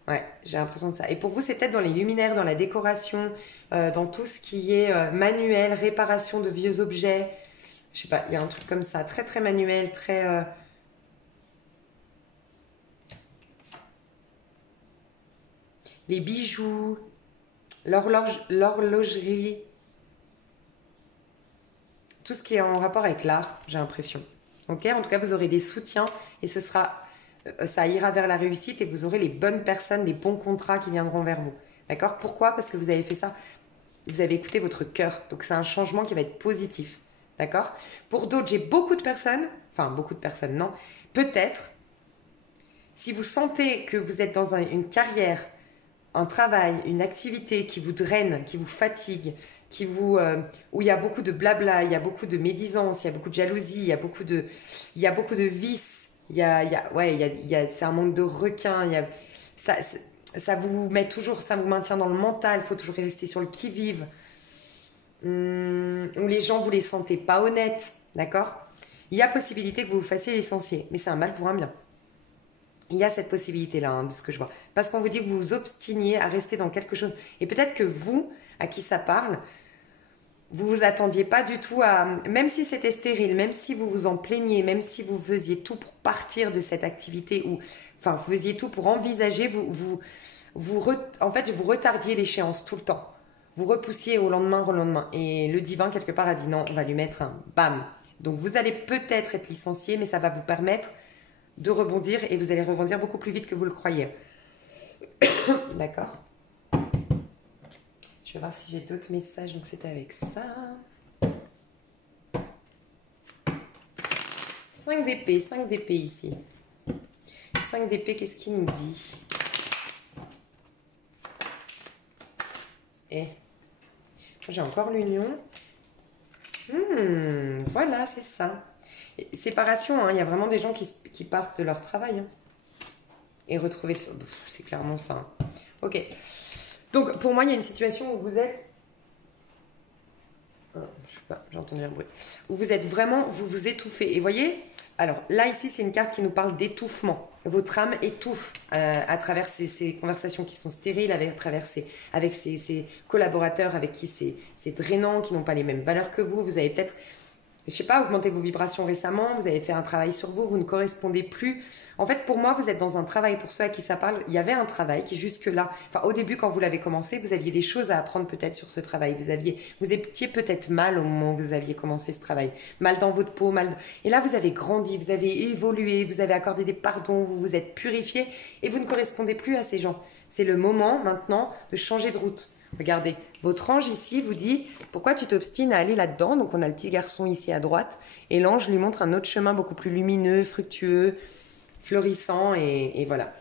Ouais, j'ai l'impression de ça. Et pour vous, c'est peut-être dans les luminaires, dans la décoration, dans tout ce qui est manuel, réparation de vieux objets. Je sais pas, il y a un truc comme ça, très très manuel, très... les bijoux, l'horlogerie, tout ce qui est en rapport avec l'art, j'ai l'impression. Ok, en tout cas, vous aurez des soutiens et ça ira vers la réussite et vous aurez les bonnes personnes, les bons contrats qui viendront vers vous. D'accord? Pourquoi? Parce que vous avez fait ça. Vous avez écouté votre cœur. Donc, c'est un changement qui va être positif. D'accord? Pour d'autres, j'ai beaucoup de personnes, enfin, beaucoup de personnes, non. Peut-être, si vous sentez que vous êtes dans une carrière, un travail, une activité qui vous draine, qui vous fatigue, où il y a beaucoup de blabla, il y a beaucoup de médisance, il y a beaucoup de jalousie, il y a beaucoup de vices, c'est un monde de requins, ça vous met toujours, ça vous maintient dans le mental, il faut toujours rester sur le qui-vive, où les gens vous les sentez pas honnêtes, d'accord? Il y a possibilité que vous vous fassiez licencier, mais c'est un mal pour un bien. Il y a cette possibilité-là, hein, de ce que je vois. Parce qu'on vous dit que vous vous obstiniez à rester dans quelque chose. Et peut-être que vous, à qui ça parle, vous vous attendiez pas du tout à... Même si c'était stérile, même si vous vous en plaigniez, même si vous faisiez tout pour partir de cette activité, ou enfin, vous faisiez tout pour envisager, en fait, vous retardiez l'échéance tout le temps. Vous repoussiez au lendemain. Et le divin, quelque part, a dit non, on va lui mettre un bam. Donc, vous allez peut-être être licencié, mais ça va vous permettre de rebondir et vous allez rebondir beaucoup plus vite que vous le croyez. D'accord? Je vais voir si j'ai d'autres messages. Donc c'est avec ça. 5 d'épée ici. 5 d'épée, qu'est-ce qu'il nous dit? Et j'ai encore l'union. Voilà, c'est ça. Séparation, hein, il y a vraiment des gens qui partent de leur travail. Hein, et retrouver le... C'est clairement ça. Hein. Ok. Donc, pour moi, il y a une situation où vous êtes... je sais pas, j'ai entendu un bruit. Où vous êtes vraiment... Vous vous étouffez. Et voyez... Alors, là, ici, c'est une carte qui nous parle d'étouffement. Votre âme étouffe à travers ces conversations qui sont stériles, avec ces collaborateurs avec qui c'est drainant, qui n'ont pas les mêmes valeurs que vous. Vous avez peut-être je sais pas, augmenter vos vibrations récemment, vous avez fait un travail sur vous, vous ne correspondez plus. En fait, pour moi, vous êtes dans un travail, pour ceux à qui ça parle, il y avait un travail qui jusque-là, enfin au début quand vous l'avez commencé, vous aviez des choses à apprendre peut-être sur ce travail. Vous étiez peut-être mal au moment où vous aviez commencé ce travail. Mal dans votre peau, mal. Et là, vous avez grandi, vous avez évolué, vous avez accordé des pardons, vous vous êtes purifié et vous ne correspondez plus à ces gens. C'est le moment maintenant de changer de route. Regardez, votre ange ici vous dit pourquoi tu t'obstines à aller là-dedans. Donc on a le petit garçon ici à droite et l'ange lui montre un autre chemin beaucoup plus lumineux, fructueux, florissant et voilà.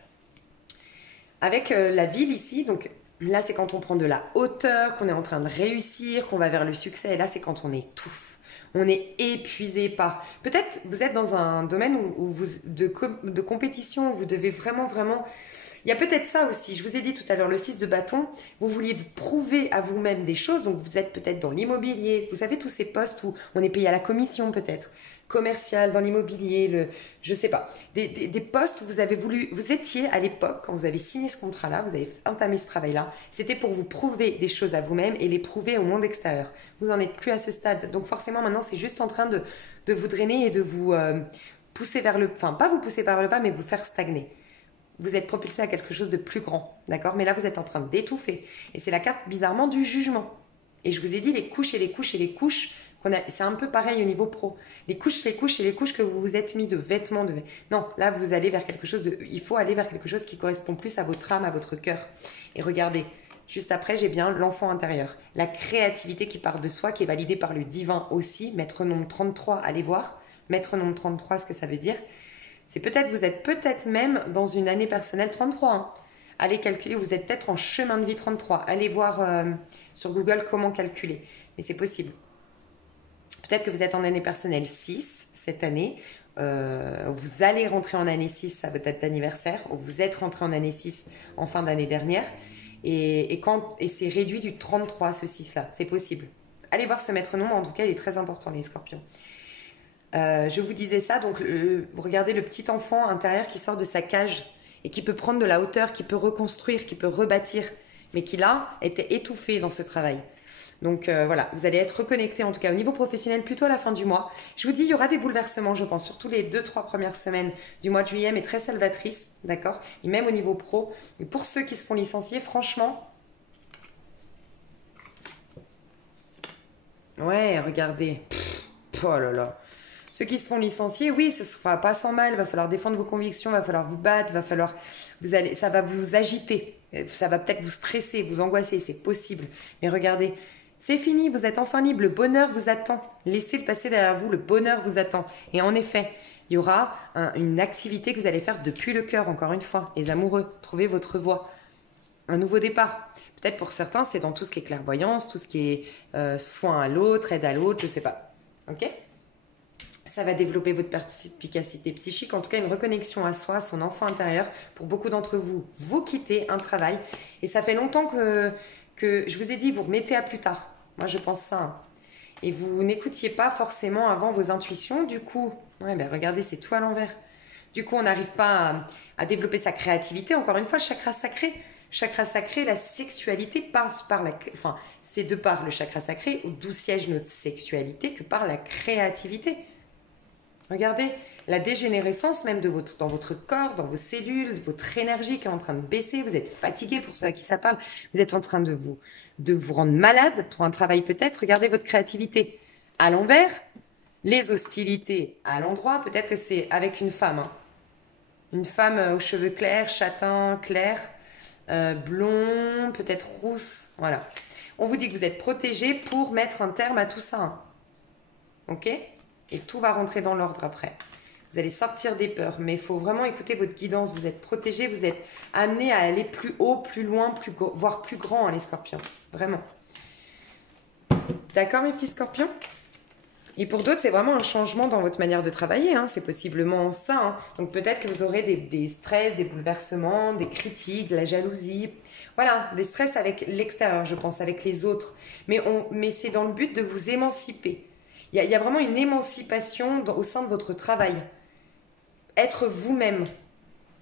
Avec la ville ici, donc là c'est quand on prend de la hauteur, qu'on est en train de réussir, qu'on va vers le succès et là c'est quand on étouffe. On est épuisé par... Peut-être vous êtes dans un domaine de compétition où vous devez vraiment il y a peut-être ça aussi. Je vous ai dit tout à l'heure, le 6 de bâton, vous vouliez vous prouver à vous-même des choses, donc vous êtes peut-être dans l'immobilier. Vous savez, tous ces postes où on est payé à la commission peut-être, commercial, dans l'immobilier, je sais pas. Des postes où vous avez voulu, vous étiez à l'époque, quand vous avez signé ce contrat-là, vous avez entamé ce travail-là, c'était pour vous prouver des choses à vous-même et les prouver au monde extérieur. Vous n'en êtes plus à ce stade. Donc forcément, maintenant, c'est juste en train de vous drainer et de vous pousser vers le... Enfin, pas vous pousser vers le bas, mais vous faire stagner. Vous êtes propulsé à quelque chose de plus grand, d'accord? Mais là, vous êtes en train d'étouffer. Et c'est la carte, bizarrement, du jugement. Et je vous ai dit les couches et les couches et les couches c'est un peu pareil au niveau pro. Les couches et les couches que vous vous êtes mis de vêtements. Non, là, vous allez vers quelque chose il faut aller vers quelque chose qui correspond plus à votre âme, à votre cœur. Et regardez, juste après, j'ai bien l'enfant intérieur. La créativité qui part de soi, qui est validée par le divin aussi. Maître nombre 33, allez voir. Maître nombre 33, ce que ça veut dire. C'est peut-être, vous êtes peut-être même dans une année personnelle 33. Hein. Allez calculer, vous êtes peut-être en chemin de vie 33. Allez voir sur Google comment calculer. Mais c'est possible. Peut-être que vous êtes en année personnelle 6 cette année. Vous allez rentrer en année 6 à votre date d'anniversaire. Ou vous êtes rentré en année 6 en fin d'année dernière. Et c'est réduit du 33 ce 6-là. C'est possible. Allez voir ce maître nombre. En tout cas, il est très important, les scorpions. Je vous disais ça, donc vous regardez le petit enfant intérieur qui sort de sa cage et qui peut prendre de la hauteur, qui peut reconstruire, qui peut rebâtir, mais qui là était étouffé dans ce travail. Donc voilà, vous allez être reconnecté en tout cas au niveau professionnel plutôt à la fin du mois. Je vous dis, il y aura des bouleversements, je pense, surtout les 2-3 premières semaines du mois de juillet, mais très salvatrices, d'accord? Et même au niveau pro. Et pour ceux qui se font licencier, franchement... Ouais, regardez. Oh là là. Ceux qui se font licencier, oui, ça ne sera pas sans mal. Il va falloir défendre vos convictions, il va falloir vous battre, ça va vous agiter, ça va peut-être vous stresser, vous angoisser, c'est possible. Mais regardez, c'est fini, vous êtes enfin libre, le bonheur vous attend. Laissez le passé derrière vous, le bonheur vous attend. Et en effet, il y aura une activité que vous allez faire depuis le cœur, encore une fois. Les amoureux, trouvez votre voie. Un nouveau départ. Peut-être pour certains, c'est dans tout ce qui est clairvoyance, tout ce qui est soin à l'autre, aide à l'autre, je ne sais pas. Ok ? Ça va développer votre perspicacité psychique, en tout cas une reconnexion à soi, à son enfant intérieur. Pour beaucoup d'entre vous, vous quittez un travail. Et ça fait longtemps que je vous ai dit, vous remettez à plus tard. Moi, je pense ça. Hein. Et vous n'écoutiez pas forcément avant vos intuitions. Du coup, regardez, c'est tout à l'envers. Du coup, on n'arrive pas à développer sa créativité. Encore une fois, le chakra sacré. Chakra sacré, la sexualité passe par c'est de par le chakra sacré, d'où siège notre sexualité, que par la créativité. Regardez la dégénérescence même dans votre corps, dans vos cellules, votre énergie qui est en train de baisser. Vous êtes fatigué pour ceux à qui ça parle. Vous êtes en train de vous rendre malade pour un travail peut-être. Regardez votre créativité à l'envers, les hostilités à l'endroit. Peut-être que c'est avec une femme. Hein. Une femme aux cheveux clairs, châtains, clairs, blond, peut-être rousse. Voilà. On vous dit que vous êtes protégé pour mettre un terme à tout ça. Hein. Ok ? Et tout va rentrer dans l'ordre après. Vous allez sortir des peurs, mais il faut vraiment écouter votre guidance. Vous êtes protégé, vous êtes amené à aller plus haut, plus loin, voire plus grand, hein, les scorpions. Vraiment. D'accord, mes petits scorpions? Et pour d'autres, c'est vraiment un changement dans votre manière de travailler. Hein. C'est possiblement ça. Hein. Donc peut-être que vous aurez des stress, des bouleversements, des critiques, de la jalousie. Voilà, des stress avec l'extérieur, je pense, avec les autres. Mais c'est dans le but de vous émanciper. Il y a vraiment une émancipation au sein de votre travail. Être vous-même.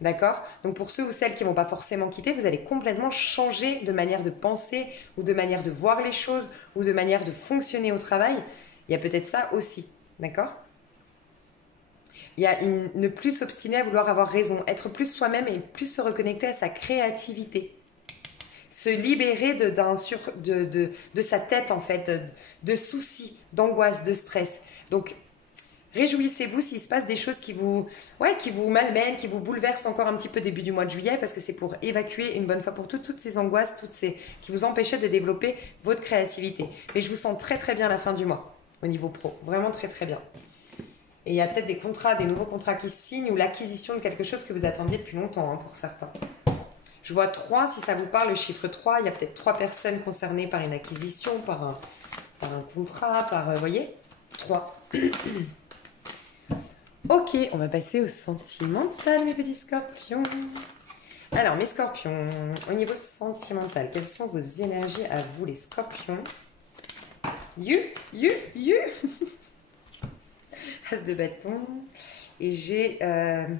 D'accord? Donc pour ceux ou celles qui ne vont pas forcément quitter, vous allez complètement changer de manière de penser ou de manière de voir les choses ou de manière de fonctionner au travail. Il y a peut-être ça aussi. D'accord? Il y a ne plus s'obstiner à vouloir avoir raison, être plus soi-même et plus se reconnecter à sa créativité. Se libérer de sa tête, en fait, de soucis, d'angoisse, de stress. Donc, réjouissez-vous s'il se passe des choses qui vous malmènent, qui vous bouleversent encore un petit peu début du mois de juillet, parce que c'est pour évacuer une bonne fois pour toutes ces angoisses, qui vous empêchaient de développer votre créativité. Mais je vous sens très très bien à la fin du mois, au niveau pro. Vraiment très très bien. Et il y a peut-être des contrats, des nouveaux contrats qui se signent, ou l'acquisition de quelque chose que vous attendiez depuis longtemps, hein, pour certains. Je vois 3, si ça vous parle, le chiffre 3, il y a peut-être 3 personnes concernées par une acquisition, par un contrat, vous voyez 3. Ok, on va passer au sentimental, mes petits scorpions. Alors, mes scorpions, au niveau sentimental, quelles sont vos énergies à vous, les scorpions? As de bâton. Et j'ai le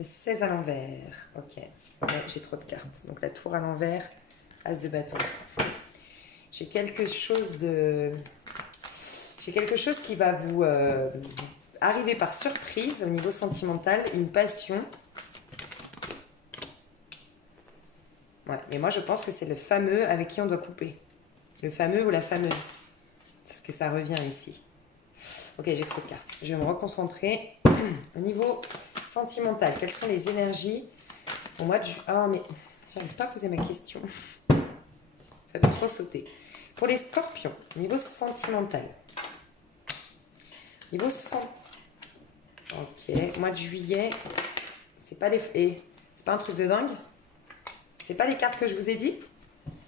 16 à l'envers. Ok. Ouais, j'ai trop de cartes. Donc la tour à l'envers, as de bâton. J'ai quelque chose qui va vous arriver par surprise au niveau sentimental, une passion. Ouais, mais moi je pense que c'est le fameux avec qui on doit couper. Le fameux ou la fameuse. C'est ce que ça revient ici. Ok, j'ai trop de cartes. Je vais me reconcentrer. Au niveau sentimental, quelles sont les énergies au mois de juin? Ah, mais j'arrive pas à poser ma question. Ça peut trop sauter. Pour les scorpions, niveau sentimental. Niveau Ok, mois de juillet. C'est pas c'est pas un truc de dingue? C'est pas les cartes que je vous ai dit?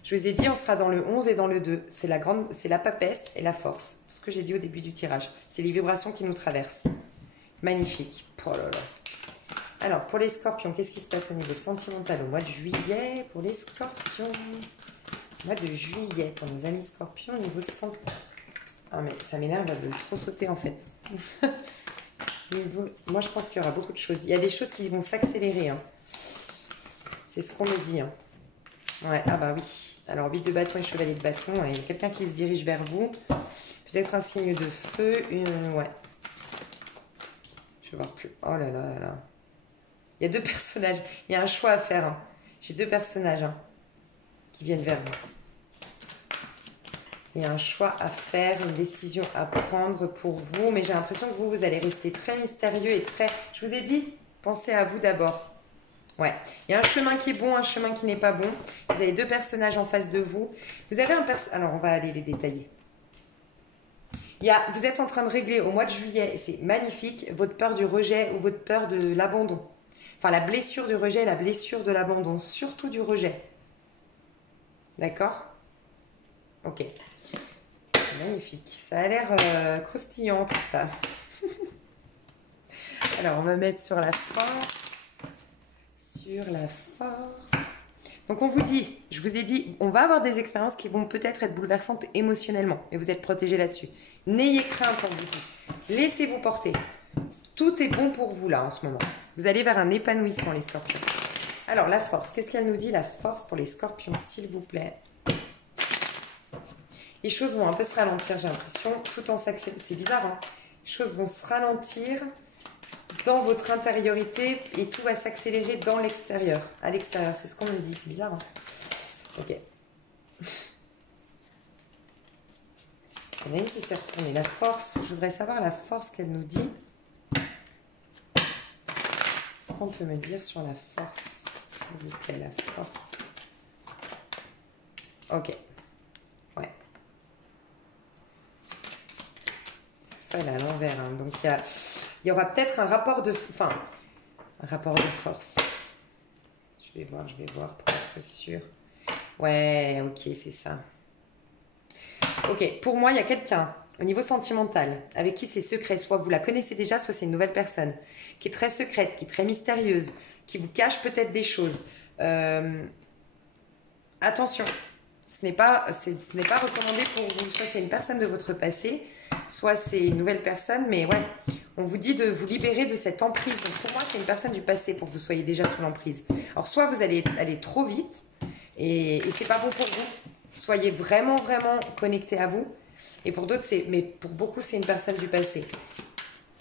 Je vous ai dit, on sera dans le 11 et dans le 2. C'est la papesse et la force. Tout ce que j'ai dit au début du tirage. C'est les vibrations qui nous traversent. Magnifique. Oh là là. Alors, pour les scorpions, qu'est-ce qui se passe au niveau sentimental au mois de juillet? Pour les scorpions, mois de juillet, pour nos amis scorpions, au niveau Ah, mais ça m'énerve de trop sauter, en fait. Moi, je pense qu'il y aura beaucoup de choses. Il y a des choses qui vont s'accélérer. Hein. C'est ce qu'on me dit. Hein. Ouais, ah bah oui. Alors, 8 de bâton et chevalier de bâton. Il y a quelqu'un qui se dirige vers vous. Peut-être un signe de feu. Ouais. Je vais voir plus. Oh là là là là. Il y a 2 personnages. Il y a un choix à faire. Hein. J'ai 2 personnages qui viennent vers vous. Il y a un choix à faire, une décision à prendre pour vous. Mais j'ai l'impression que vous allez rester très mystérieux et très... Je vous ai dit, pensez à vous d'abord. Ouais. Il y a un chemin qui est bon, un chemin qui n'est pas bon. Vous avez 2 personnages en face de vous. Vous avez un Alors, on va aller les détailler. Vous êtes en train de régler au mois de juillet, et c'est magnifique, votre peur du rejet ou votre peur de l'abandon. Enfin, la blessure du rejet, la blessure de l'abandon, surtout du rejet. D'accord? Ok. C'est magnifique. Ça a l'air croustillant tout ça. Alors, on va mettre sur la force. Sur la force. Donc, on vous dit, je vous ai dit, on va avoir des expériences qui vont peut-être être bouleversantes émotionnellement. Mais vous êtes protégés là-dessus. N'ayez crainte, on vous dit. Laissez-vous porter. Tout est bon pour vous là en ce moment. Vous allez vers un épanouissement, les scorpions. Alors, la force. Qu'est-ce qu'elle nous dit, la force pour les scorpions, s'il vous plaît? Les choses vont un peu se ralentir, j'ai l'impression, tout en s'accélérant. C'est bizarre, hein? Les choses vont se ralentir dans votre intériorité et tout va s'accélérer dans l'extérieur. À l'extérieur, c'est ce qu'on me dit. C'est bizarre, hein? Ok. Il y en a une qui s'est retournée. La force, je voudrais savoir la force qu'elle nous dit. Est-ce qu'on peut me dire sur la force, s'il vous plaît, la force? Ok. Ouais. Elle est à l'envers. Hein. Donc, il y aura peut-être un rapport de... Enfin, un rapport de force. Je vais voir pour être sûr. Ouais, ok, c'est ça. Ok, pour moi, il y a quelqu'un, au niveau sentimental, avec qui c'est secret. Soit vous la connaissez déjà, soit c'est une nouvelle personne, qui est très secrète, qui est très mystérieuse, qui vous cache peut-être des choses. Attention, ce n'est pas recommandé pour vous. Soit c'est une personne de votre passé, soit c'est une nouvelle personne, mais ouais, on vous dit de vous libérer de cette emprise. Donc pour moi, c'est une personne du passé pour que vous soyez déjà sous l'emprise. Alors soit vous allez aller trop vite et c'est pas bon pour vous. Soyez vraiment, vraiment connectés à vous. Et pour d'autres, mais pour beaucoup, c'est une personne du passé.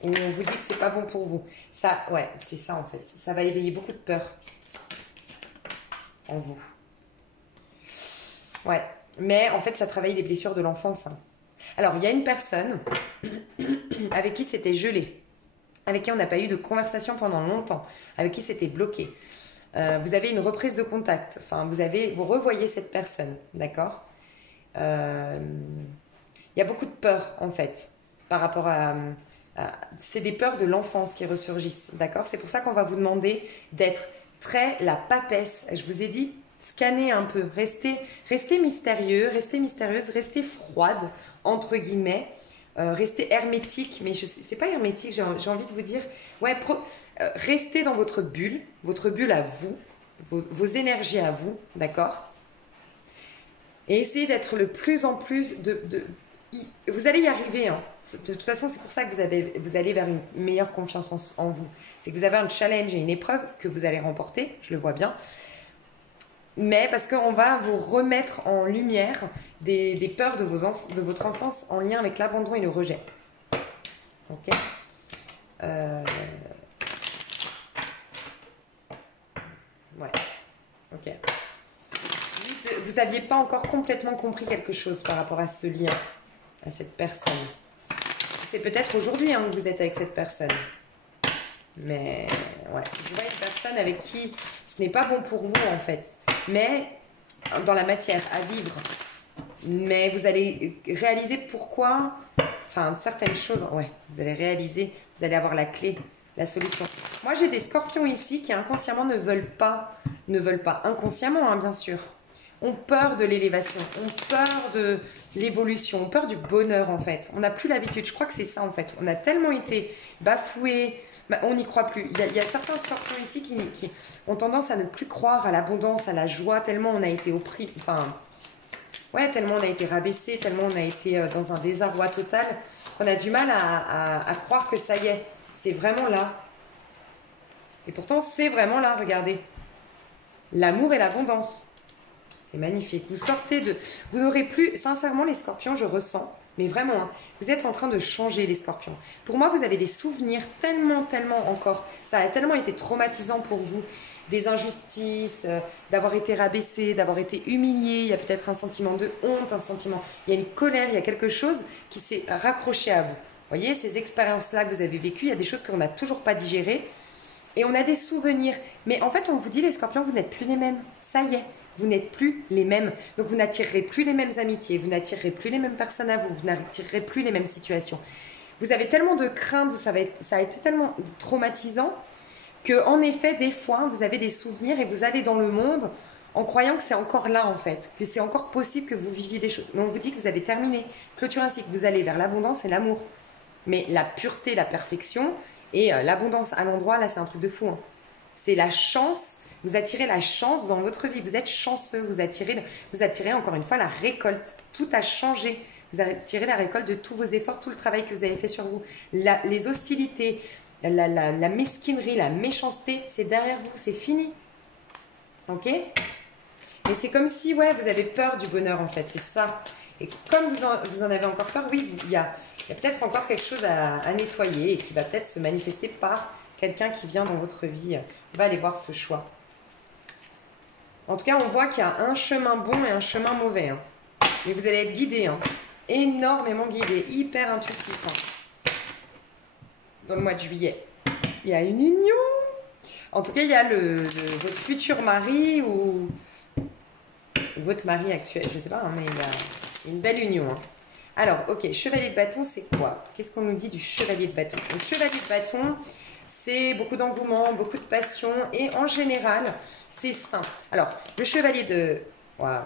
Et on vous dit que c'est pas bon pour vous. Ça, ouais, c'est ça en fait. Ça va éveiller beaucoup de peur en vous. Ouais, mais en fait, ça travaille les blessures de l'enfance. Hein. Alors, il y a une personne avec qui c'était gelé, avec qui on n'a pas eu de conversation pendant longtemps, avec qui c'était bloqué. Vous avez une reprise de contact, enfin, vous revoyez cette personne, d'accord. Il y a beaucoup de peur, en fait, par rapport c'est des peurs de l'enfance qui ressurgissent, d'accord. C'est pour ça qu'on va vous demander d'être très la papesse. Je vous ai dit, scannez un peu, restez mystérieux, restez mystérieuse, restez froide, entre guillemets, restez hermétique, mais c'est pas hermétique, j'ai envie de vous dire, ouais, restez dans votre bulle à vous, vos énergies à vous, d'accord. Et essayez d'être le plus en plus vous allez y arriver, hein. De toute façon, c'est pour ça que vous allez vers une meilleure confiance en vous. C'est que vous avez un challenge et une épreuve que vous allez remporter, je le vois bien. Mais parce qu'on va vous remettre en lumière des peurs de votre enfance en lien avec l'abandon et le rejet. Ok. Ouais. Ok. Vous n'aviez pas encore complètement compris quelque chose par rapport à ce lien, à cette personne. C'est peut-être aujourd'hui hein, que vous êtes avec cette personne. Mais ouais, je vois une personne avec qui ce n'est pas bon pour vous en fait. Mais dans la matière à vivre. Mais vous allez réaliser pourquoi, enfin certaines choses, ouais, vous allez réaliser, vous allez avoir la clé, la solution. Moi j'ai des scorpions ici qui inconsciemment ne veulent pas inconsciemment hein, bien sûr, ont peur de l'élévation, ont peur de l'évolution, ont peur du bonheur en fait. On n'a plus l'habitude, je crois que c'est ça en fait. On a tellement été bafoués, on n'y croit plus. Il y a certains scorpions ici qui ont tendance à ne plus croire à l'abondance, à la joie, tellement on a été opprimés, enfin, ouais, tellement on a été rabaissé, tellement on a été dans un désarroi total, qu'on a du mal à croire que ça y est, c'est vraiment là. Et pourtant, c'est vraiment là, regardez. L'amour et l'abondance. C'est magnifique. Vous sortez de... Vous n'aurez plus... Sincèrement, les scorpions, je ressens, mais vraiment, hein, vous êtes en train de changer, les scorpions. Pour moi, vous avez des souvenirs tellement encore... Ça a tellement été traumatisant pour vous. Des injustices, d'avoir été rabaissé, d'avoir été humilié. Il y a peut-être un sentiment de honte, un sentiment... Il y a une colère, il y a quelque chose qui s'est raccroché à vous. Vous voyez, ces expériences-là que vous avez vécues, il y a des choses qu'on n'a toujours pas digérées. Et on a des souvenirs. Mais en fait, on vous dit, les scorpions, vous n'êtes plus les mêmes. Ça y est. Vous n'êtes plus les mêmes. Donc, vous n'attirerez plus les mêmes amitiés. Vous n'attirerez plus les mêmes personnes à vous. Vous n'attirerez plus les mêmes situations. Vous avez tellement de craintes, ça a été tellement traumatisant que, en effet, des fois, vous avez des souvenirs et vous allez dans le monde en croyant que c'est encore là, en fait. Que c'est encore possible que vous viviez des choses. Mais on vous dit que vous avez terminé. Clôture ainsi que vous allez vers l'abondance et l'amour. Mais la pureté, la perfection et l'abondance à l'endroit, là, c'est un truc de fou. Hein. C'est la chance. Vous attirez la chance dans votre vie. Vous êtes chanceux. Vous attirez encore une fois la récolte. Tout a changé. Vous attirez la récolte de tous vos efforts, tout le travail que vous avez fait sur vous. Les hostilités, la mesquinerie, la méchanceté, c'est derrière vous. C'est fini. Ok? Mais c'est comme si, ouais, vous avez peur du bonheur, en fait. C'est ça. Et comme vous en avez encore peur, oui, il y a peut-être encore quelque chose à nettoyer et qui va peut-être se manifester par quelqu'un qui vient dans votre vie. On va aller voir ce choix. En tout cas, on voit qu'il y a un chemin bon et un chemin mauvais. Hein. Mais vous allez être guidé, hein. Énormément guidé, hyper intuitif. Hein. Dans le mois de juillet, il y a une union. En tout cas, il y a votre futur mari ou votre mari actuel, je ne sais pas, hein, mais il y a une belle union. Hein. Alors, ok, chevalier de bâton, c'est quoi? Qu'est-ce qu'on nous dit du chevalier de bâton? Donc, chevalier de bâton, c'est beaucoup d'engouement, beaucoup de passion et en général, c'est sain. Alors, le chevalier de... Wow.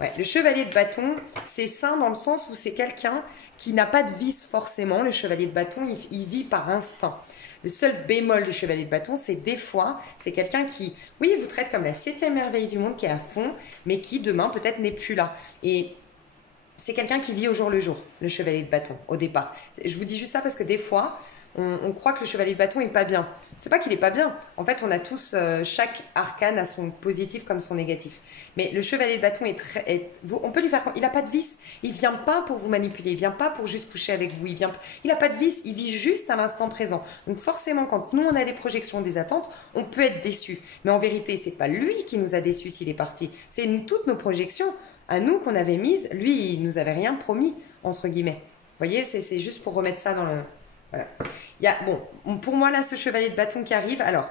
Ouais, le chevalier de bâton, c'est sain dans le sens où c'est quelqu'un qui n'a pas de vice forcément. Le chevalier de bâton, il vit par instinct. Le seul bémol du chevalier de bâton, c'est des fois, c'est quelqu'un qui, oui, vous traite comme la 7e merveille du monde, qui est à fond, mais qui demain peut-être n'est plus là. Et c'est quelqu'un qui vit au jour le jour, le chevalier de bâton, au départ. Je vous dis juste ça parce que des fois, on croit que le chevalier de bâton est pas bien. C'est pas qu'il est pas bien. En fait, on a tous, chaque arcane a son positif comme son négatif. Mais le chevalier de bâton on peut lui faire, il a pas de vice. Il vient pas pour vous manipuler. Il vient pas pour juste coucher avec vous. Il a pas de vice. Il vit juste à l'instant présent. Donc forcément, quand nous on a des projections, des attentes, on peut être déçu. Mais en vérité, c'est pas lui qui nous a déçus s'il est parti. C'est toutes nos projections à nous qu'on avait mises. Lui, il nous avait rien promis entre guillemets. Vous voyez, c'est juste pour remettre ça dans le... Voilà. Bon, pour moi, là, ce chevalier de bâton qui arrive, alors,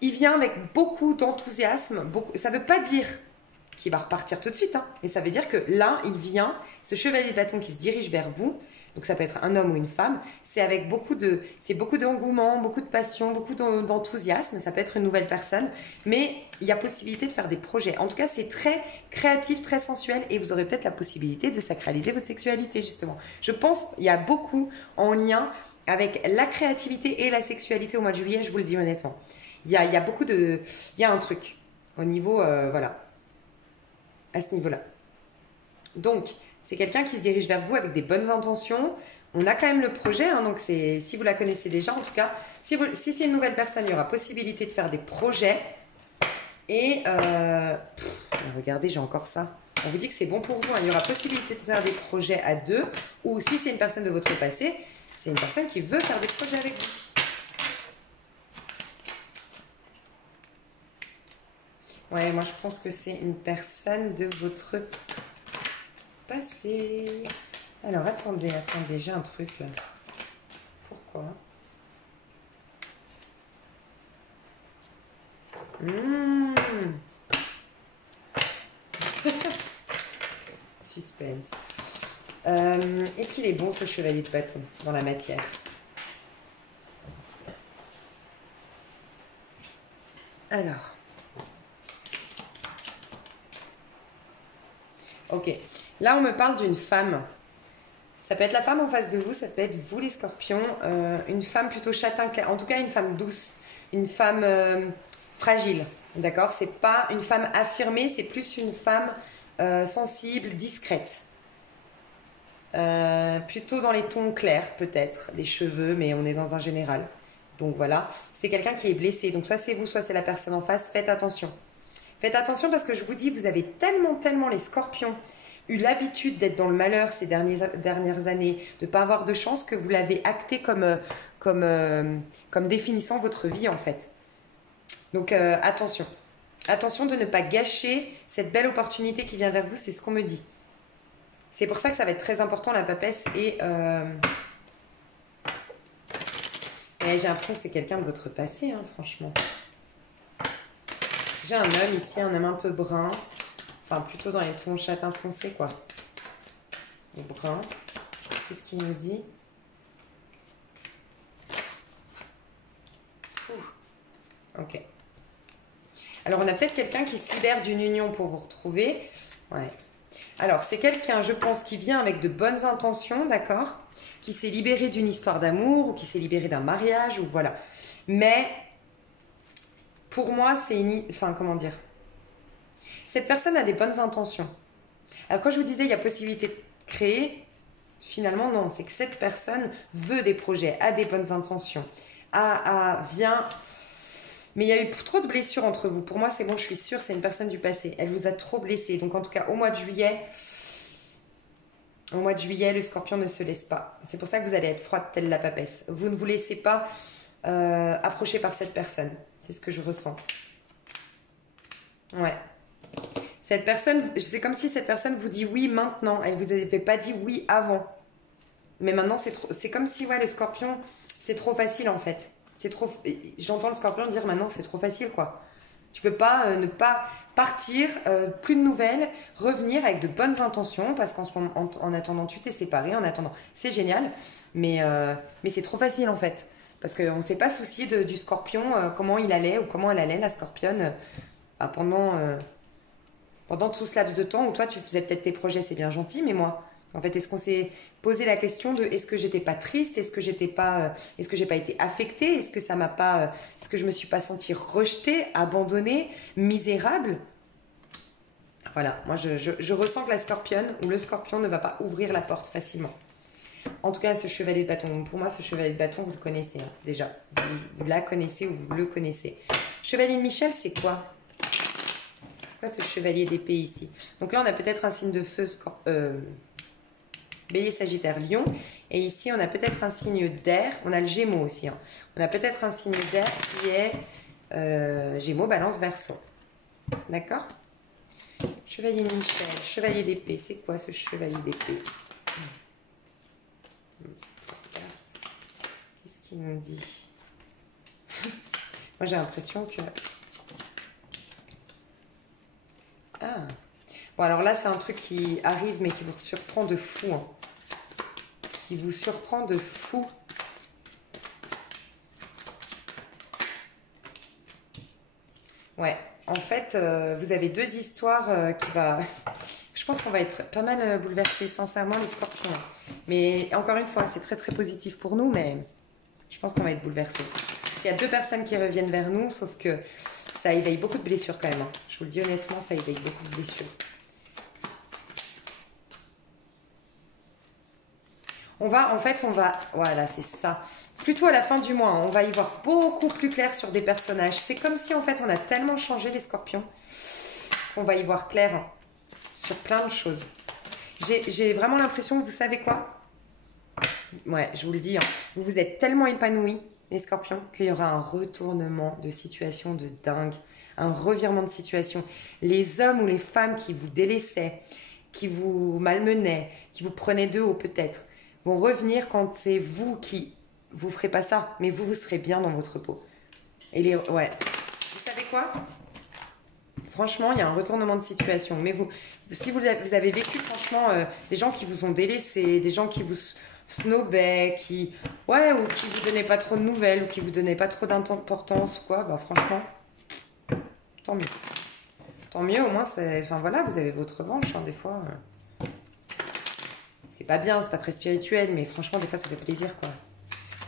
il vient avec beaucoup d'enthousiasme. Ça ne veut pas dire qu'il va repartir tout de suite, hein, mais ça veut dire que là, il vient, ce chevalier de bâton qui se dirige vers vous, donc ça peut être un homme ou une femme, c'est avec beaucoup d'engouement, beaucoup de passion, beaucoup d'enthousiasme, ça peut être une nouvelle personne, mais il y a possibilité de faire des projets. En tout cas, c'est très créatif, très sensuel, et vous aurez peut-être la possibilité de sacraliser votre sexualité, justement. Je pense qu'il y a beaucoup en lien avec la créativité et la sexualité au mois de juillet, je vous le dis honnêtement. Il y a beaucoup de... Il y a un truc au niveau... voilà. À ce niveau-là. Donc, c'est quelqu'un qui se dirige vers vous avec des bonnes intentions. On a quand même le projet, hein, donc si vous la connaissez déjà, en tout cas, si c'est une nouvelle personne, il y aura possibilité de faire des projets. Et regardez, j'ai encore ça. On vous dit que c'est bon pour vous, hein. Il y aura possibilité de faire des projets à deux, ou si c'est une personne de votre passé, c'est une personne qui veut faire des projets avec vous. Ouais, moi je pense que c'est une personne de votre passé. Alors attendez, j'ai un truc là. Pourquoi? Suspense. Est-ce qu'il est bon ce chevalier de bâton dans la matière? Alors. Ok, là on me parle d'une femme. Ça peut être la femme en face de vous, ça peut être vous les scorpions, une femme plutôt châtain clair, en tout cas une femme douce, une femme fragile, d'accord? C'est pas une femme affirmée, c'est plus une femme sensible, discrète. Plutôt dans les tons clairs peut-être, les cheveux, mais on est dans un général. Donc voilà, c'est quelqu'un qui est blessé, donc soit c'est vous, soit c'est la personne en face, faites attention. Faites attention parce que je vous dis, vous avez tellement les scorpions eu l'habitude d'être dans le malheur ces dernières années, de ne pas avoir de chance, que vous l'avez acté comme définissant votre vie en fait. Donc attention. Attention de ne pas gâcher cette belle opportunité qui vient vers vous, c'est ce qu'on me dit. C'est pour ça que ça va être très important la papesse et j'ai l'impression que c'est quelqu'un de votre passé, hein, franchement. J'ai un homme ici, un homme un peu brun. Enfin, plutôt dans les tons châtain foncé, quoi. Le brun. Qu'est-ce qu'il nous dit? Ok. Alors, on a peut-être quelqu'un qui se libère d'une union pour vous retrouver. Ouais. Alors, c'est quelqu'un, je pense, qui vient avec de bonnes intentions, d'accord? Qui s'est libéré d'une histoire d'amour ou qui s'est libéré d'un mariage, ou voilà. Mais... pour moi, c'est enfin, comment dire? Cette personne a des bonnes intentions. Alors, quand je vous disais, il y a possibilité de créer, finalement, non. C'est que cette personne veut des projets, a des bonnes intentions, vient... Mais il y a eu trop de blessures entre vous. Pour moi, c'est bon, je suis sûre, c'est une personne du passé. Elle vous a trop blessé. Donc, en tout cas, au mois de juillet, le scorpion ne se laisse pas. C'est pour ça que vous allez être froide telle la papesse. Vous ne vous laissez pas approcher par cette personne. C'est ce que je ressens. Ouais. Cette personne, c'est comme si cette personne vous dit oui maintenant. Elle vous avait pas dit oui avant. Mais maintenant, c'est comme si, ouais, le scorpion, c'est trop facile en fait. C'est trop. J'entends le scorpion dire maintenant, c'est trop facile quoi. Tu peux pas ne pas partir, plus de nouvelles, revenir avec de bonnes intentions parce qu'en ce moment, en attendant, tu t'es séparé. En attendant, c'est génial. Mais c'est trop facile en fait. Parce qu'on ne s'est pas soucié du scorpion, comment il allait ou comment elle allait, la scorpionne, pendant tout ce laps de temps où toi, tu faisais peut-être tes projets, c'est bien gentil, mais moi, en fait, est-ce qu'on s'est posé la question de est-ce que j'étais pas triste, est-ce que j'ai pas été affectée, est-ce que est-ce que je me suis pas sentie rejetée, abandonnée, misérable? Voilà, moi, je ressens que la scorpionne ou le scorpion ne va pas ouvrir la porte facilement. En tout cas, ce chevalier de bâton. Pour moi, ce chevalier de bâton, vous le connaissez hein, déjà. Vous la connaissez ou vous le connaissez. Chevalier de Michel, c'est quoi? C'est quoi ce chevalier d'épée ici? Donc là, on a peut-être un signe de feu, Bélier, Sagittaire, Lion. Et ici, on a peut-être un signe d'air. On a le Gémeaux aussi. Hein. On a peut-être un signe d'air qui est Gémeaux, Balance, Verseau. D'accord? Chevalier de Michel, chevalier d'épée. C'est quoi ce chevalier d'épée? Qu'est-ce qu'il nous dit? Moi, j'ai l'impression que... Ah. Bon, alors là, c'est un truc qui arrive, mais qui vous surprend de fou. Hein. Qui vous surprend de fou. Ouais, en fait, vous avez deux histoires qui va... Je pense qu'on va être pas mal bouleversés, sincèrement, les scorpions. Mais encore une fois, c'est très très positif pour nous, mais je pense qu'on va être bouleversés. Il y a deux personnes qui reviennent vers nous, sauf que ça éveille beaucoup de blessures quand même. Hein. Je vous le dis honnêtement, ça éveille beaucoup de blessures. On va, voilà, c'est ça. Plutôt à la fin du mois, hein, on va y voir beaucoup plus clair sur des personnages. C'est comme si en fait on a tellement changé les scorpions qu'on va y voir clair hein, sur plein de choses. J'ai vraiment l'impression que vous savez quoi? Ouais, je vous le dis, hein, vous vous êtes tellement épanouis, les scorpions, qu'il y aura un retournement de situation de dingue. Un revirement de situation. Les hommes ou les femmes qui vous délaissaient, qui vous malmenaient, qui vous prenaient de haut peut-être, vont revenir quand c'est vous qui vous ferez pas ça, mais vous serez bien dans votre peau. Et ouais, vous savez quoi? Franchement, il y a un retournement de situation. Mais si vous avez vécu franchement des gens qui vous ont délaissé, des gens qui vous snobaient, ou qui vous donnaient pas trop de nouvelles, ou qui vous donnaient pas trop d'importance ou quoi, bah franchement, tant mieux. Tant mieux, au moins, enfin voilà, vous avez votre revanche, hein, des fois. C'est pas bien, c'est pas très spirituel, mais franchement, des fois, ça fait plaisir, quoi.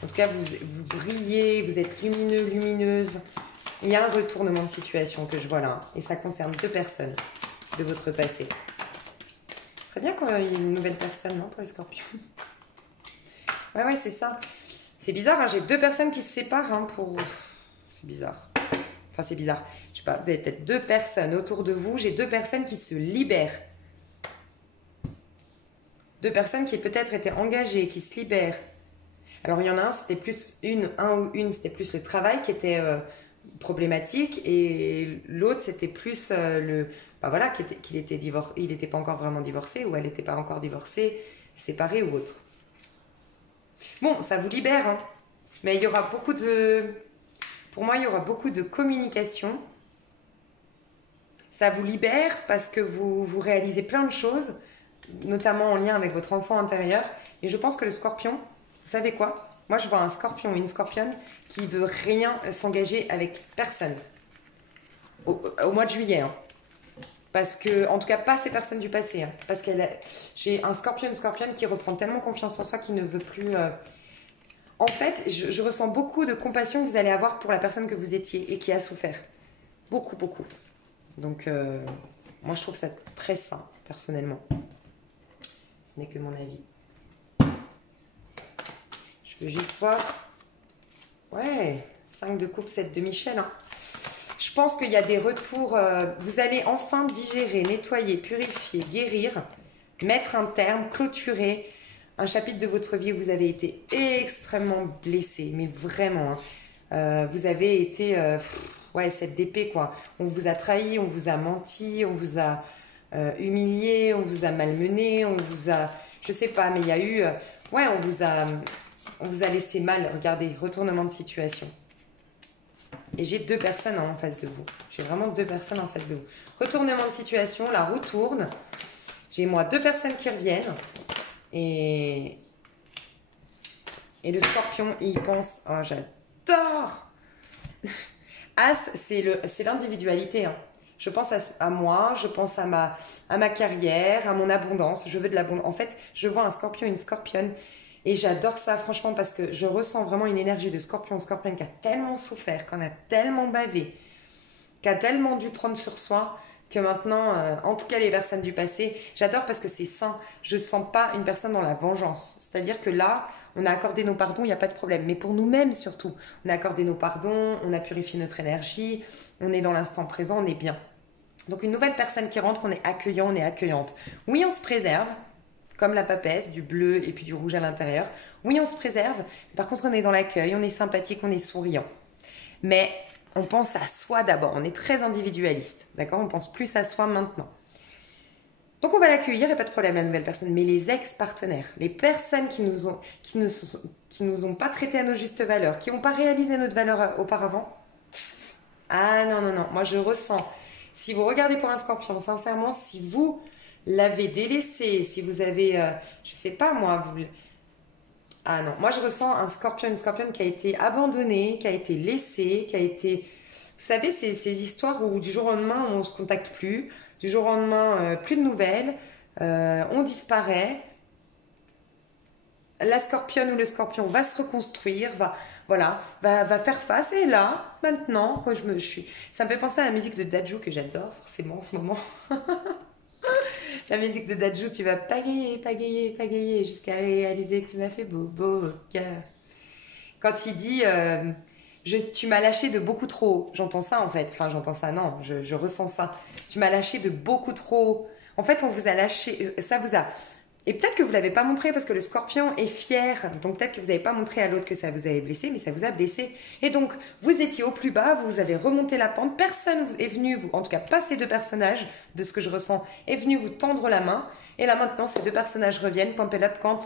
En tout cas, vous brillez, vous êtes lumineux, lumineuse. Il y a un retournement de situation que je vois là. Et ça concerne deux personnes de votre passé. Ce serait bien quand il y ait une nouvelle personne, non, pour les scorpions? Ouais, c'est ça. C'est bizarre, hein, j'ai deux personnes qui se séparent hein, pour... C'est bizarre. Enfin, c'est bizarre. Je sais pas, vous avez peut-être deux personnes autour de vous. J'ai deux personnes qui se libèrent. Deux personnes qui peut-être étaient engagées, qui se libèrent. Alors, il y en a un, c'était plus c'était plus le travail qui était problématique. Et l'autre, c'était plus qu'il était divorcé. Il n'était pas encore vraiment divorcé ou elle n'était pas encore divorcée, séparée ou autre. Bon, ça vous libère, hein. Mais il y aura beaucoup de... Pour moi, il y aura beaucoup de communication. Ça vous libère parce que vous réalisez plein de choses, notamment en lien avec votre enfant intérieur. Et je pense que le scorpion, vous savez quoi? Moi, je vois un scorpion, une scorpionne qui veut rien s'engager avec personne. Au mois de juillet, hein. Parce que, en tout cas, pas ces personnes du passé. Hein. Parce que j'ai un scorpion, une scorpionne qui reprend tellement confiance en soi qu'il ne veut plus... En fait, je ressens beaucoup de compassion que vous allez avoir pour la personne que vous étiez et qui a souffert. Beaucoup, beaucoup. Donc, moi, je trouve ça très sain, personnellement. Ce n'est que mon avis. Je veux juste voir... Ouais, 5 de coupe, 7 de Michel. Hein. Je pense qu'il y a des retours... vous allez enfin digérer, nettoyer, purifier, guérir, mettre un terme, clôturer... un chapitre de votre vie où vous avez été extrêmement blessé, mais vraiment. Hein. Vous avez été, cette d'épée, quoi. On vous a trahi, on vous a menti, on vous a humilié, on vous a malmené, on vous a... Je sais pas, mais il y a eu... on vous a laissé mal. Regardez, retournement de situation. Et j'ai deux personnes en face de vous. J'ai vraiment deux personnes en face de vous. Retournement de situation, la roue tourne. J'ai moi deux personnes qui reviennent. Et le scorpion, il pense... Oh, j'adore. As, c'est l'individualité. Hein. Je pense à moi, je pense à ma carrière, à mon abondance. Je veux de l'abondance. En fait, je vois un scorpion, une scorpionne. Et j'adore ça, franchement, parce que je ressens vraiment une énergie de scorpion, scorpion qui a tellement souffert, qu'on a tellement bavé, qui a tellement dû prendre sur soi, que maintenant, en tout cas les personnes du passé, j'adore parce que c'est sain. Je ne sens pas une personne dans la vengeance. C'est-à-dire que là, on a accordé nos pardons, il n'y a pas de problème. Mais pour nous-mêmes surtout, on a accordé nos pardons, on a purifié notre énergie, on est dans l'instant présent, on est bien. Donc une nouvelle personne qui rentre, on est accueillant, on est accueillante. Oui, on se préserve, comme la papesse, du bleu et puis du rouge à l'intérieur. Oui, on se préserve. Par contre, on est dans l'accueil, on est sympathique, on est souriant. Mais on pense à soi d'abord. On est très individualiste, d'accord? On pense plus à soi maintenant. Donc on va l'accueillir, il n'y a pas de problème, la nouvelle personne. Mais les ex-partenaires, les personnes qui nous ont pas traités à nos justes valeurs, qui n'ont pas réalisé notre valeur auparavant. Ah non, non, non. Moi, je ressens. Si vous regardez pour un scorpion, sincèrement, si vous l'avez délaissé, si vous avez, je sais pas moi, vous... Ah non, moi je ressens un scorpion, une scorpionne qui a été abandonnée, qui a été laissée, qui a été... Vous savez, ces histoires où du jour au lendemain, on ne se contacte plus, du jour au lendemain, plus de nouvelles, on disparaît. La scorpionne ou le scorpion va se reconstruire, va faire face. Et là, maintenant, quand je suis... Ça me fait penser à la musique de Dadju que j'adore forcément en ce moment. La musique de Dadju, tu vas pagayer, pagayer, pagayer jusqu'à réaliser que tu m'as fait beau, beau au cœur. Quand il dit tu m'as lâché de beaucoup trop haut, j'entends ça en fait. Enfin, j'entends ça, non, je ressens ça. Tu m'as lâché de beaucoup trop haut. En fait, on vous a lâché, ça vous a. Et peut-être que vous ne l'avez pas montré parce que le scorpion est fier. Donc peut-être que vous n'avez pas montré à l'autre que ça vous avait blessé, mais ça vous a blessé. Et donc, vous étiez au plus bas, vous avez remonté la pente. Personne est venu, en tout cas pas ces deux personnages, de ce que je ressens, est venu vous tendre la main. Et là maintenant, ces deux personnages reviennent, pump it up, quand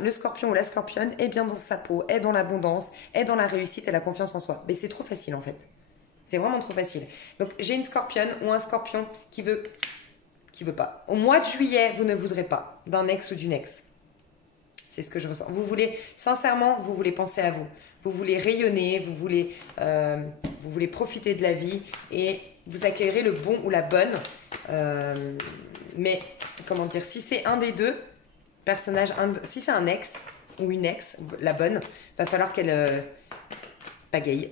le scorpion ou la scorpionne est bien dans sa peau, est dans l'abondance, est dans la réussite et la confiance en soi. Mais c'est trop facile en fait. C'est vraiment trop facile. Donc j'ai une scorpionne ou un scorpion qui veut pas. Au mois de juillet, vous ne voudrez pas d'un ex ou d'une ex. C'est ce que je ressens. Vous voulez, sincèrement, vous voulez penser à vous. Vous voulez rayonner, vous voulez profiter de la vie et vous accueillerez le bon ou la bonne. Mais, comment dire, si c'est un des deux personnages, si c'est un ex ou une ex, la bonne, va falloir qu'elle pagaille.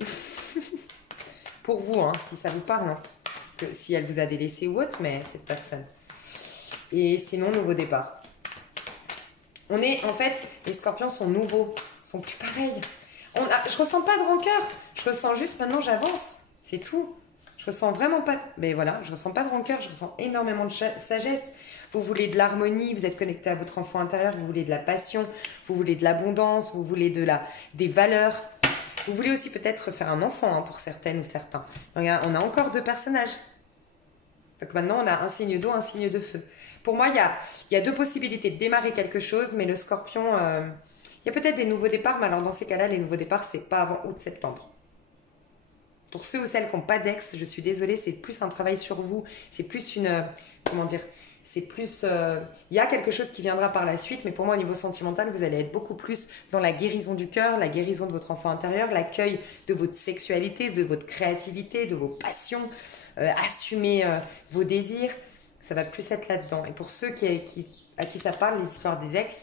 Pour vous, hein, si ça vous parle. Hein. Parce que si elle vous a délaissé ou autre, mais cette personne. Et sinon, nouveau départ. On est, en fait, les scorpions sont nouveaux, sont plus pareils. Je ressens pas de rancœur, je ressens juste maintenant j'avance, c'est tout. Je ressens vraiment pas, mais voilà, je ressens pas de rancœur, je ressens énormément de sagesse. Vous voulez de l'harmonie, vous êtes connecté à votre enfant intérieur, vous voulez de la passion, vous voulez de l'abondance, vous voulez des valeurs. Vous voulez aussi peut-être faire un enfant hein, pour certaines ou certains. Regarde, on a encore deux personnages. Donc maintenant, on a un signe d'eau, un signe de feu. Pour moi, il y a deux possibilités de démarrer quelque chose, mais le scorpion, il y a peut-être des nouveaux départs, mais alors dans ces cas-là, les nouveaux départs, c'est pas avant août-septembre. Pour ceux ou celles qui n'ont pas d'ex, je suis désolée, c'est plus un travail sur vous, c'est plus comment dire, c'est plus, il y a quelque chose qui viendra par la suite, mais pour moi au niveau sentimental, vous allez être beaucoup plus dans la guérison du cœur, la guérison de votre enfant intérieur, l'accueil de votre sexualité, de votre créativité, de vos passions, assumer vos désirs, ça va plus être là-dedans. Et pour ceux à qui ça parle, les histoires des ex,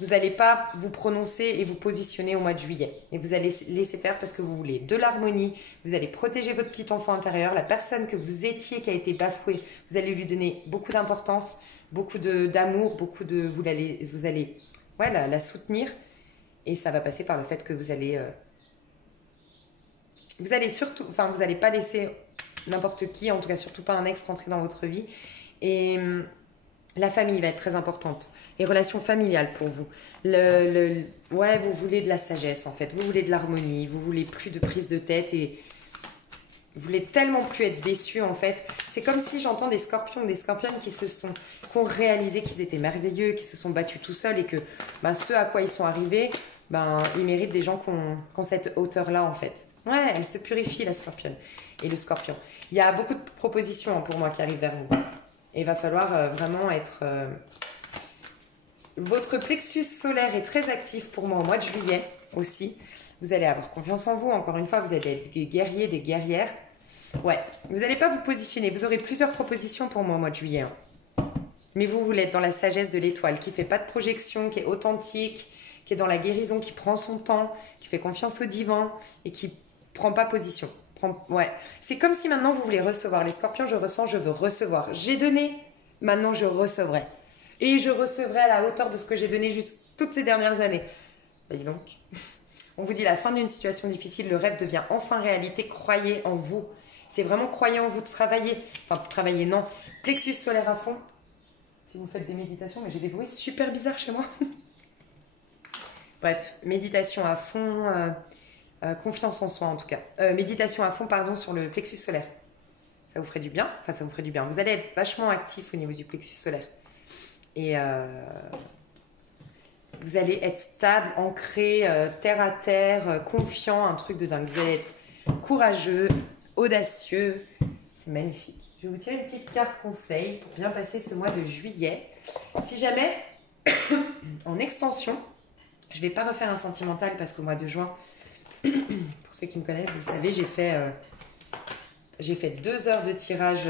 vous n'allez pas vous prononcer et vous positionner au mois de juillet. Et vous allez laisser faire parce que vous voulez de l'harmonie, vous allez protéger votre petit enfant intérieur, la personne que vous étiez qui a été bafouée, vous allez lui donner beaucoup d'importance, beaucoup d'amour, vous allez la soutenir. Et ça va passer par le fait que vous allez surtout, enfin vous n'allez pas laisser n'importe qui, en tout cas surtout pas un ex rentrer dans votre vie. Et la famille va être très importante. Les relations familiales pour vous. Vous voulez de la sagesse en fait. Vous voulez de l'harmonie. Vous voulez plus de prise de tête et vous voulez tellement plus être déçus en fait. C'est comme si j'entends des scorpions, des scorpionnes qui ont réalisé qu'ils étaient merveilleux, qui se sont battus tout seuls et que ce à quoi ils sont arrivés, ils méritent des gens qui ont cette hauteur-là en fait. Ouais, elle se purifie la scorpionne et le scorpion. Il y a beaucoup de propositions pour moi qui arrivent vers vous. Et il va falloir vraiment être... Votre plexus solaire est très actif pour moi au mois de juillet aussi. Vous allez avoir confiance en vous. Encore une fois, vous allez être des guerriers, des guerrières. Ouais, vous n'allez pas vous positionner. Vous aurez plusieurs propositions pour moi au mois de juillet. Hein. Mais vous voulez être dans la sagesse de l'étoile, qui ne fait pas de projection, qui est authentique, qui est dans la guérison, qui prend son temps, qui fait confiance au divin et qui ne prend pas position. Ouais, c'est comme si maintenant vous voulez recevoir. Les scorpions, je ressens, je veux recevoir. J'ai donné, maintenant je recevrai. Et je recevrai à la hauteur de ce que j'ai donné juste toutes ces dernières années. Bah dis donc. On vous dit la fin d'une situation difficile, le rêve devient enfin réalité. Croyez en vous. C'est vraiment croyez en vous, travailler. Enfin, travailler, non. Plexus solaire à fond. Si vous faites des méditations, mais j'ai des bruits super bizarres chez moi. Bref, méditation à fond, confiance en soi en tout cas. Méditation à fond, pardon, sur le plexus solaire. Ça vous ferait du bien. Enfin, ça vous ferait du bien. Vous allez être vachement actif au niveau du plexus solaire. Et vous allez être stable, ancré, terre à terre, confiant, un truc de dingue. Vous allez être courageux, audacieux. C'est magnifique. Je vais vous tirer une petite carte conseil pour bien passer ce mois de juillet. Si jamais, en extension, je ne vais pas refaire un sentimental parce qu'au mois de juin, pour ceux qui me connaissent, vous le savez, j'ai fait 2 heures de tirage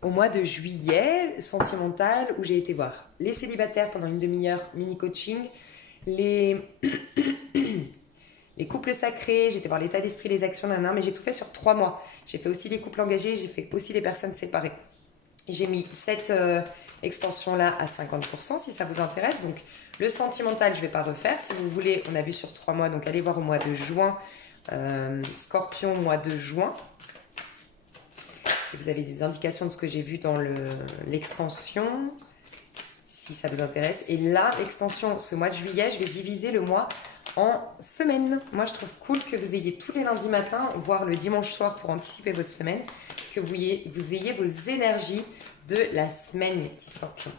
au mois de juillet, sentimental, où j'ai été voir les célibataires pendant une demi-heure, mini-coaching, les couples sacrés, j'ai été voir l'état d'esprit, les actions, mais j'ai tout fait sur 3 mois. J'ai fait aussi les couples engagés, j'ai fait aussi les personnes séparées. J'ai mis cette extension-là à 50% si ça vous intéresse. Donc, le sentimental, je ne vais pas refaire. Si vous voulez, on a vu sur 3 mois, donc allez voir au mois de juin, Scorpion, mois de juin. Et vous avez des indications de ce que j'ai vu dans l'extension, si ça vous intéresse. Et là, l'extension, ce mois de juillet, je vais diviser le mois en semaines. Moi, je trouve cool que vous ayez tous les lundis matins, voire le dimanche soir pour anticiper votre semaine, que vous ayez vos énergies de la semaine, mes petits scorpions.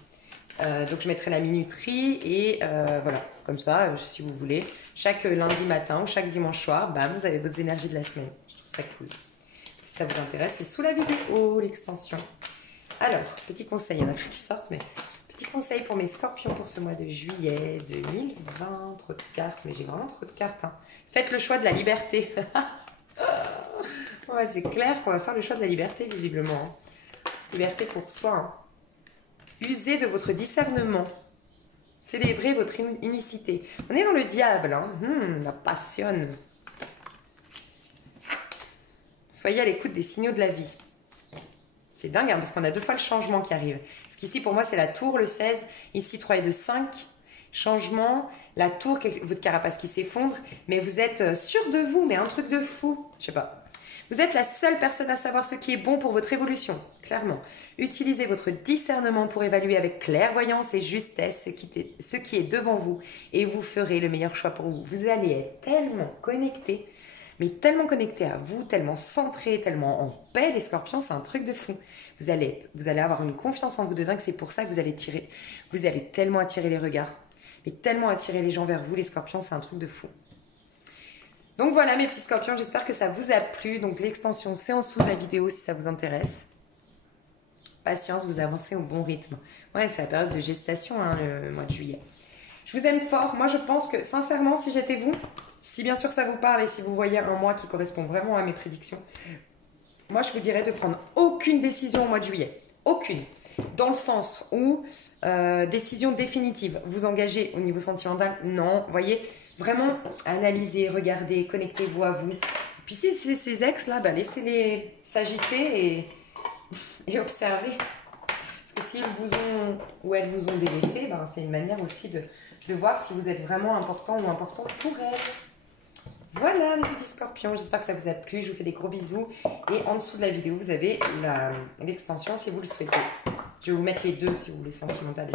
Donc, je mettrai la minuterie et voilà, comme ça, si vous voulez, chaque lundi matin ou chaque dimanche soir, bah, vous avez vos énergies de la semaine. Je trouve ça cool. Si ça vous intéresse, c'est sous la vidéo, l'extension. Alors, petit conseil, il y en a plus qui sortent, mais petit conseil pour mes scorpions pour ce mois de juillet 2020. Trop de cartes, mais j'ai vraiment trop de cartes. Hein. Faites le choix de la liberté. Ouais, c'est clair qu'on va faire le choix de la liberté, visiblement. Hein. Liberté pour soi. Hein. Usez de votre discernement. Célébrez votre unicité. On est dans le diable. Hein. La passion. Soyez à l'écoute des signaux de la vie. C'est dingue, hein, parce qu'on a 2 fois le changement qui arrive. Parce qu'ici, pour moi, c'est la tour, le 16. Ici, 3 et 2, 5. Changement. La tour, votre carapace qui s'effondre. Mais vous êtes sûr de vous, mais un truc de fou. Je sais pas. Vous êtes la seule personne à savoir ce qui est bon pour votre évolution, clairement. Utilisez votre discernement pour évaluer avec clairvoyance et justesse ce qui est devant vous et vous ferez le meilleur choix pour vous. Vous allez être tellement connecté, mais tellement connecté à vous, tellement centré, tellement en paix, les scorpions, c'est un truc de fou. Vous allez avoir une confiance en vous de dingue, c'est pour ça que vous allez tellement attirer les regards, mais tellement attirer les gens vers vous, les scorpions, c'est un truc de fou. Donc voilà mes petits scorpions, j'espère que ça vous a plu. Donc l'extension c'est en dessous de la vidéo si ça vous intéresse. Patience, vous avancez au bon rythme. Ouais, c'est la période de gestation, hein, le mois de juillet. Je vous aime fort. Moi je pense que sincèrement, si j'étais vous, si bien sûr ça vous parle et si vous voyez un mois qui correspond vraiment à mes prédictions, moi je vous dirais de prendre aucune décision au mois de juillet. Aucune. Dans le sens où décision définitive. Vous engagez au niveau sentimental, non. Vous voyez, vraiment analysez, regardez, connectez-vous à vous. Puis si c'est ces ex là, bah, laissez-les s'agiter et observer. Parce que s'ils vous ont ou elles vous ont délaissé, ben, c'est une manière aussi de voir si vous êtes vraiment important ou importante pour elles. Voilà mes petits scorpions, j'espère que ça vous a plu. Je vous fais des gros bisous. Et en dessous de la vidéo, vous avez l'extension si vous le souhaitez. Je vais vous mettre les deux si vous voulez sentimental.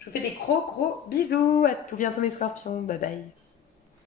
Je vous fais des gros bisous. À tout bientôt mes scorpions. Bye bye.